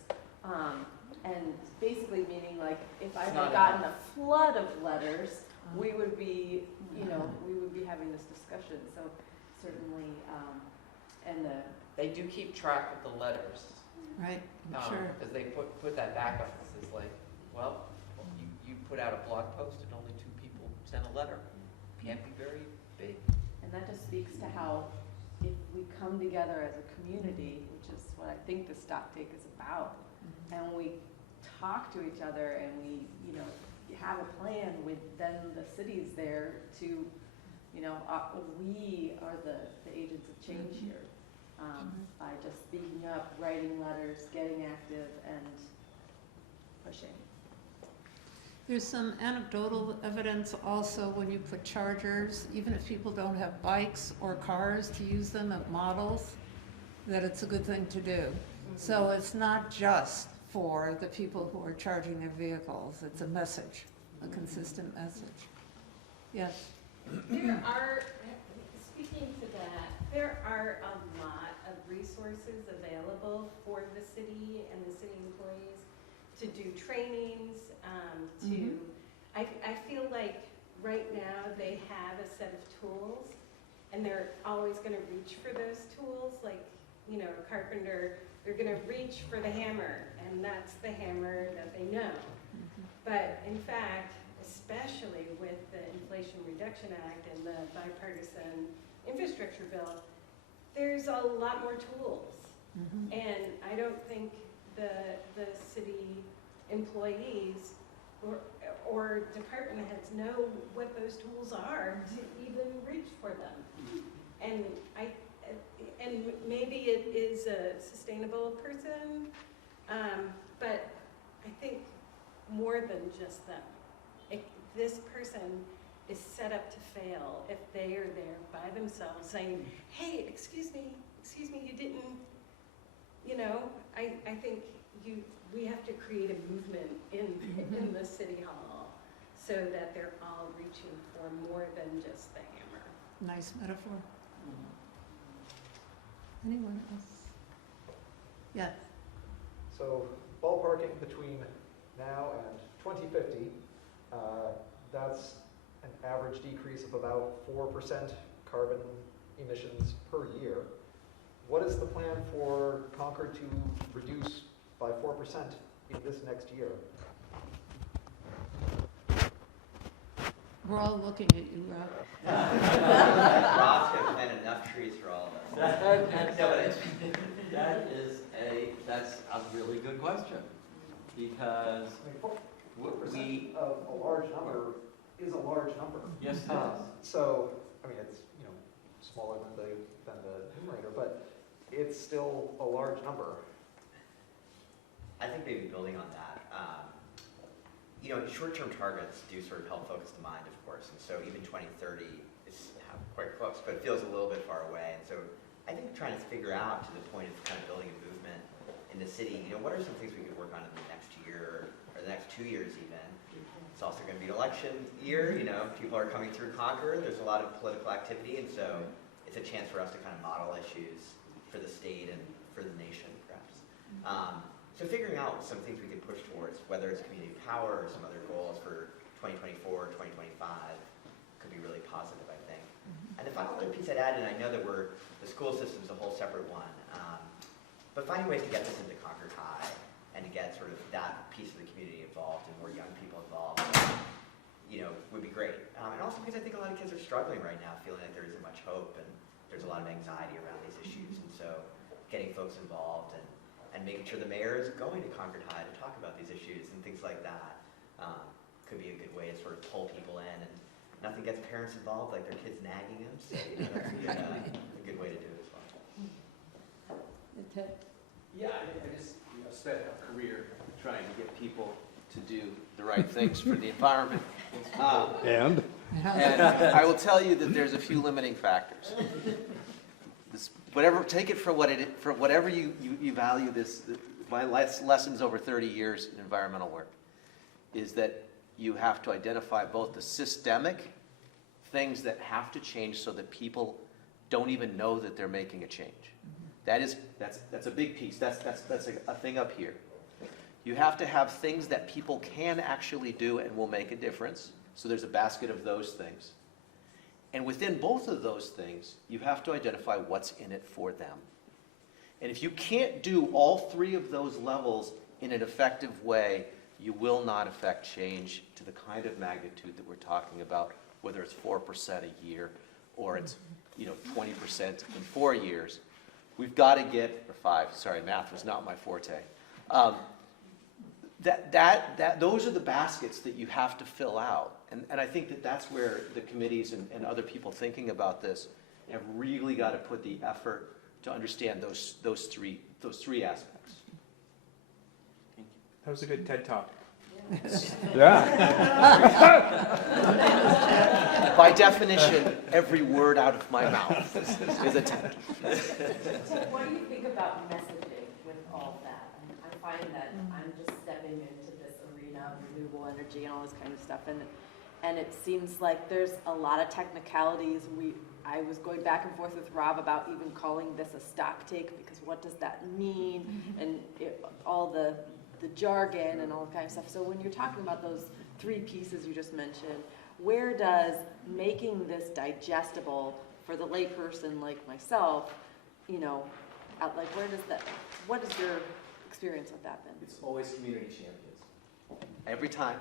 And basically meaning like, if I had gotten a flood of letters, we would be, we would be having this discussion. So certainly, They do keep track of the letters. Right, sure. Because they put that back up. It's like, well, you put out a blog post and only 2 people sent a letter. Can't be very big. and that just speaks to how if we come together as a community, which is what I think the Stocktake is about, and we talk to each other and we, have a plan with then the cities there to, we are the agents of change here. By just speaking up, writing letters, getting active, and pushing. There's some anecdotal evidence also when you put chargers, even if people don't have bikes or cars to use them at models, that it's a good thing to do. So it's not just for the people who are charging their vehicles, it's a message, a consistent message. Yes? There are, speaking to that, there are a lot of resources available for the city and the city employees to do trainings, I feel like right now they have a set of tools and they're always gonna reach for those tools, like, a carpenter, they're gonna reach for the hammer and that's the hammer that they know. But in fact, especially with the Inflation Reduction Act and the bipartisan infrastructure bill, there's a lot more tools. And I don't think the city employees or department heads know what those tools are to even reach for them. And maybe it is a sustainable person, but I think more than just them. This person is set up to fail if they are there by themselves saying, hey, excuse me, you didn't, I think we have to create a movement in the city hall so that they're all reaching for more than just the hammer. Nice metaphor. Anyone else? Yeah. So ballparking between now and 2050, that's an average decrease of about 4% carbon emissions per year. What is the plan for Concord to reduce by 4% in this next year? We're all looking at you, Rob. Rob's gonna plant enough trees for all of us. That's a really good question, because I mean, 4% we, of a large number is a large number. yes, it is. So, I mean, it's, you know, smaller than the numerator, but it's still a large number. I think maybe building on that, you know, short-term targets do sort of help focus the mind, of course, and so even 2030 is quite close, but it feels a little bit far away. And so I think trying to figure out, to the point of kind of building a movement in the city, you know, what are some things we could work on in the next year or the next 2 years even? It's also going to be an election year, you know, people are coming through Concord, there's a lot of political activity, and so it's a chance for us to kind of model issues for the state and for the nation, perhaps. So figuring out some things we could push towards, whether it's community power or some other goals for 2024 or 2025, could be really positive, I think. And the final other piece I'd add, and I know that the school system's a whole separate one, but finding ways to get this into Concord High and to get sort of that piece of the community involved and more young people involved, you know, would be great. And also because I think a lot of kids are struggling right now, feeling like there isn't much hope and there's a lot of anxiety around these issues. And so getting folks involved and making sure the mayor is going to Concord High to talk about these issues and things like that could be a good way to sort of pull people in. And nothing gets parents involved like their kids nagging them, so you know, that's a good way to do it as well. Yeah, I just spent a career trying to get people to do the right things for the environment. And? And I will tell you that there's a few limiting factors. Take it for whatever you value this. My lessons over 30 years in environmental work is that you have to identify both the systemic things that have to change so that people don't even know that they're making a change. That's a big piece. That's a thing up here. You have to have things that people can actually do and will make a difference. So there's a basket of those things. And within both of those things, you have to identify what's in it for them. And if you can't do all three of those levels in an effective way, you will not affect change to the kind of magnitude that we're talking about, whether it's 4% a year or it's 20% in 4 years. We've got to get, or 5, sorry, math was not my forte. Those are the baskets that you have to fill out. And I think that that's where the committees and other people thinking about this have really got to put the effort to understand those three aspects. That was a good TED Talk. Yeah. By definition, every word out of my mouth is a TED. So what do you think about messaging with all that? I find that I'm just stepping into this arena of renewable energy and all this kind of stuff, and it seems like there's a lot of technicalities. I was going back and forth with Rob about even calling this a stocktake, because what does that mean? And all the jargon and all that kind of stuff. So when you're talking about those three pieces you just mentioned, where does making this digestible for the layperson like myself, what is your experience with that then? It's always community champions. Every time,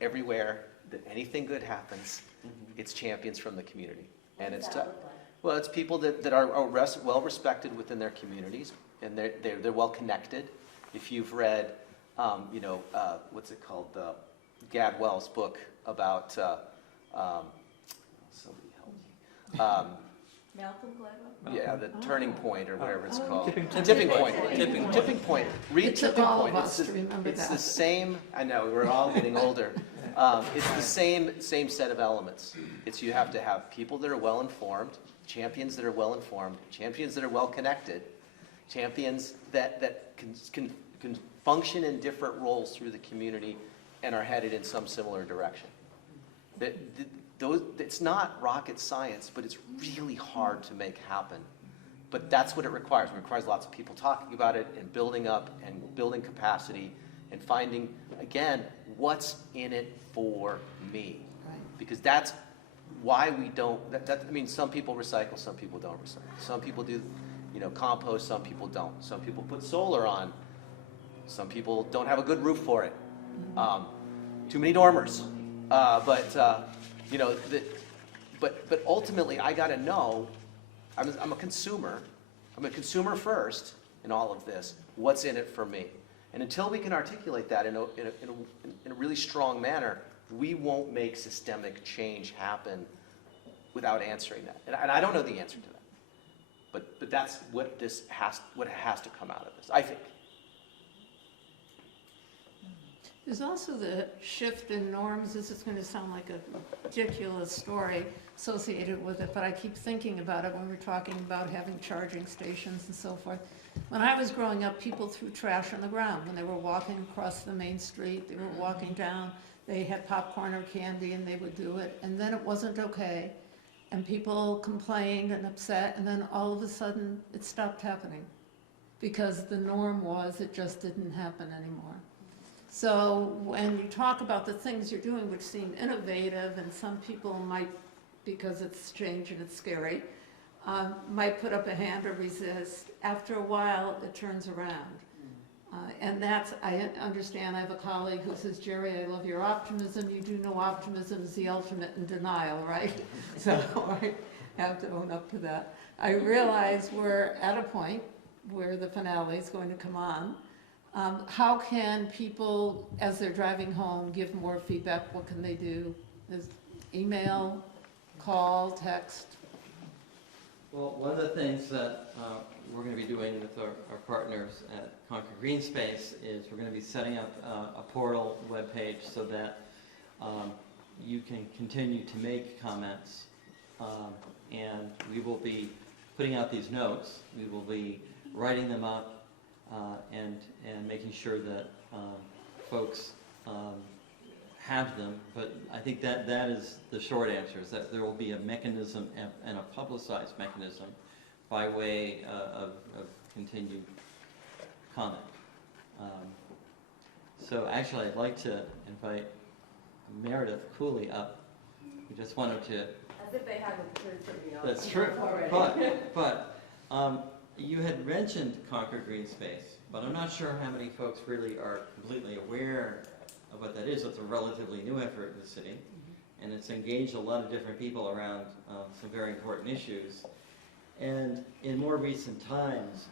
everywhere that anything good happens, it's champions from the community. And it's tough. Well, it's people that are well respected within their communities, and they're well connected. If you've read, what's it called, Gad Wells' book about somebody help me. Malcolm Gladwell? Yeah, the turning point or whatever it's called. Tipping point. Tipping point. Read It took Tipping all Point. of us to remember It's that. the same. I know we're all getting older. It's the same set of elements. It's you have to have people that are well informed, champions that are well informed, champions that are well connected, champions that can function in different roles through the community and are headed in some similar direction. it's not rocket science, but it's really hard to make happen. But that's what it requires. It requires lots of people talking about it and building up and building capacity and finding, again, what's in it for me. Because that's why we don't, I mean, some people recycle, some people don't recycle. Some people do, compost, some people don't. Some people put solar on. Some people don't have a good roof for it. Too many dormers. But ultimately, I got to know, I'm a consumer. I'm a consumer first in all of this. What's in it for me? And until we can articulate that in a really strong manner, we won't make systemic change happen without answering that. And I don't know the answer to that. But that's what has to come out of this, I think. There's also the shift in norms. This is going to sound like a ridiculous story associated with it, but I keep thinking about it when we're talking about having charging stations and so forth. When I was growing up, people threw trash on the ground. When they were walking across the main street, they were walking down, they had popcorn or candy and they would do it, and then it wasn't okay. And people complained and upset, and then all of a sudden it stopped happening because the norm was it just didn't happen anymore. So when you talk about the things you're doing which seem innovative, and some people might, because it's change and it's scary, might put up a hand or resist, after a while it turns around. And that's, I understand, I have a colleague who says, Jerry, I love your optimism. You do know optimism is the ultimate in denial, right? So I have to own up to that. I realize we're at a point where the finale is going to come on. How can people, as they're driving home, give more feedback? What can they do? Is email, call, text? Well, one of the things that we're going to be doing with our partners at Concord Green Space is we're going to be setting up a portal webpage so that you can continue to make comments, and we will be putting out these notes. We will be writing them up and making sure that folks have them. But I think that is the short answer, is that there will be a mechanism and a publicized mechanism by way of continued comment. So actually, I'd like to invite Meredith Cooley up. We just wanted to. As if they hadn't heard me on. That's true. Already. But you had mentioned Concord Green Space, but I'm not sure how many folks really are completely aware of what that is. It's a relatively new effort in the city, and it's engaged a lot of different people around some very important issues. And in more recent times,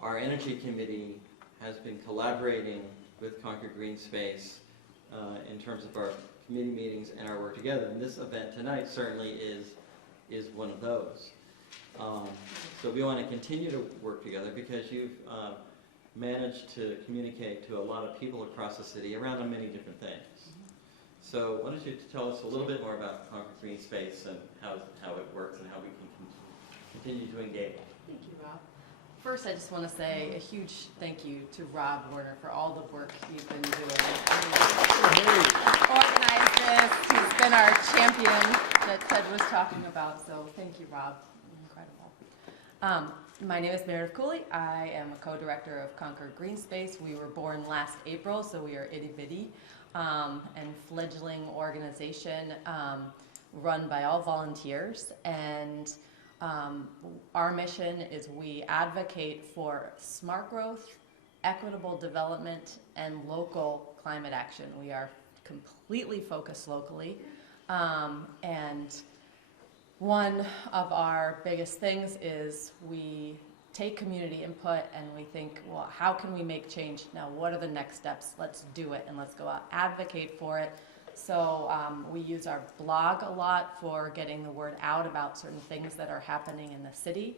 our Energy Committee has been collaborating with Concord Green Space in terms of our committee meetings and our work together. And this event tonight certainly is one of those. So we want to continue to work together because you've managed to communicate to a lot of people across the city around many different things. So why don't you tell us a little bit more about Concord Green Space and how it works and how we can continue to engage. Thank you, Rob. First, I just want to say a huge thank you to Rob Warner for all the work you've been doing. Organized this. He's been our champion that Ted was talking about. So thank you, Rob. Incredible. My name is Meredith Cooley. I am a co-director of Concord Green Space. We were born last April, so we are itty-bitty and fledgling organization run by all volunteers. And our mission is we advocate for smart growth, equitable development, and local climate action. We are completely focused locally. And one of our biggest things is we take community input and we think, well, how can we make change? Now, what are the next steps? Let's do it and let's go out, advocate for it. So we use our blog a lot for getting the word out about certain things that are happening in the city.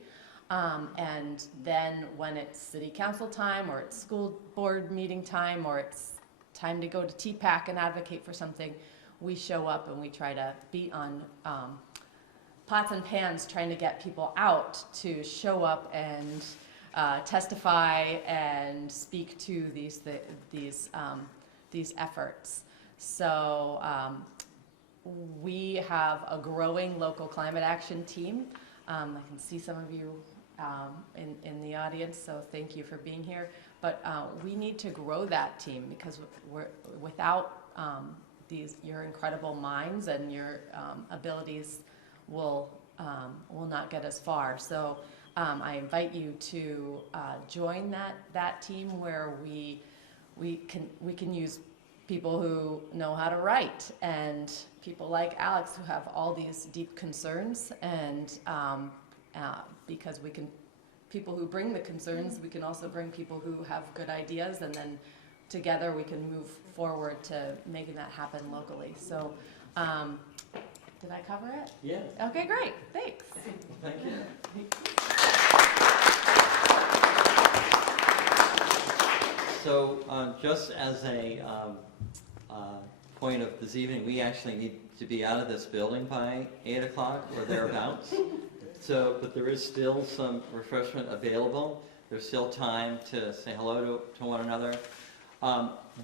And then when it's city council time or it's school board meeting time or it's time to go to TPAC and advocate for something, we show up and we try to beat on pots and pans, trying to get people out to show up and testify and speak to these efforts. So we have a growing local climate action team. I can see some of you in the audience, so thank you for being here. But we need to grow that team because without your incredible minds and your abilities will not get us far. So I invite you to join that team where we can use people who know how to write and people like Alex who have all these deep concerns, and because people who bring the concerns, we can also bring people who have good ideas, and then together we can move forward to making that happen locally. So did I cover it? Yeah. Okay, great, thanks. Thank you. So just as a point of this evening, we actually need to be out of this building by 8 o'clock or thereabouts. So, but there is still some refreshment available. There's still time to say hello to one another.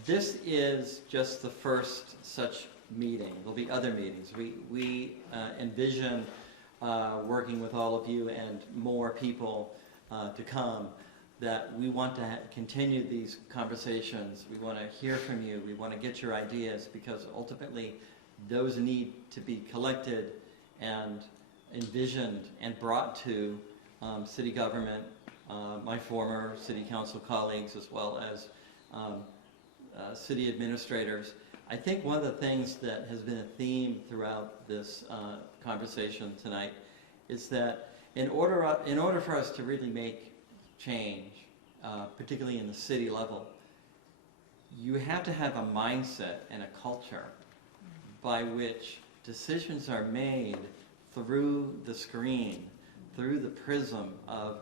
This is just the first such meeting. There'll be other meetings. We envision working with all of you and more people to come, that we want to continue these conversations. We want to hear from you. We want to get your ideas, because ultimately those need to be collected and envisioned and brought to city government, my former city council colleagues, as well as city administrators. I think one of the things that has been a theme throughout this conversation tonight is that in order for us to really make change, particularly in the city level, you have to have a mindset and a culture by which decisions are made through the screen, through the prism of,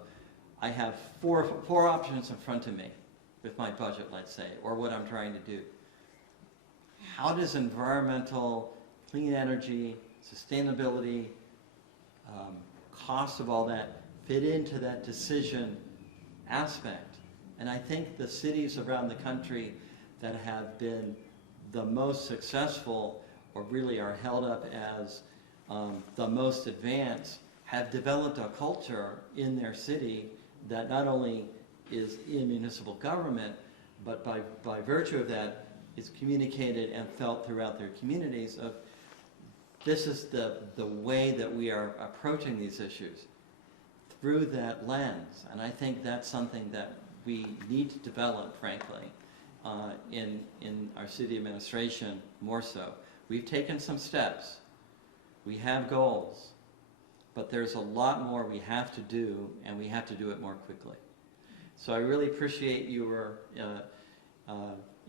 I have four options in front of me with my budget, let's say, or what I'm trying to do. How does environmental, clean energy, sustainability, cost of all that fit into that decision aspect? And I think the cities around the country that have been the most successful, or really are held up as the most advanced, have developed a culture in their city that not only is in municipal government, but by virtue of that, is communicated and felt throughout their communities of, this is the way that we are approaching these issues, through that lens. And I think that's something that we need to develop, frankly, in our city administration more so. We've taken some steps. We have goals. But there's a lot more we have to do, and we have to do it more quickly. So I really appreciate your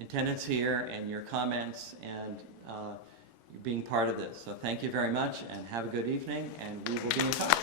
attendance here and your comments and you being part of this. So thank you very much, and have a good evening, and we will be in touch.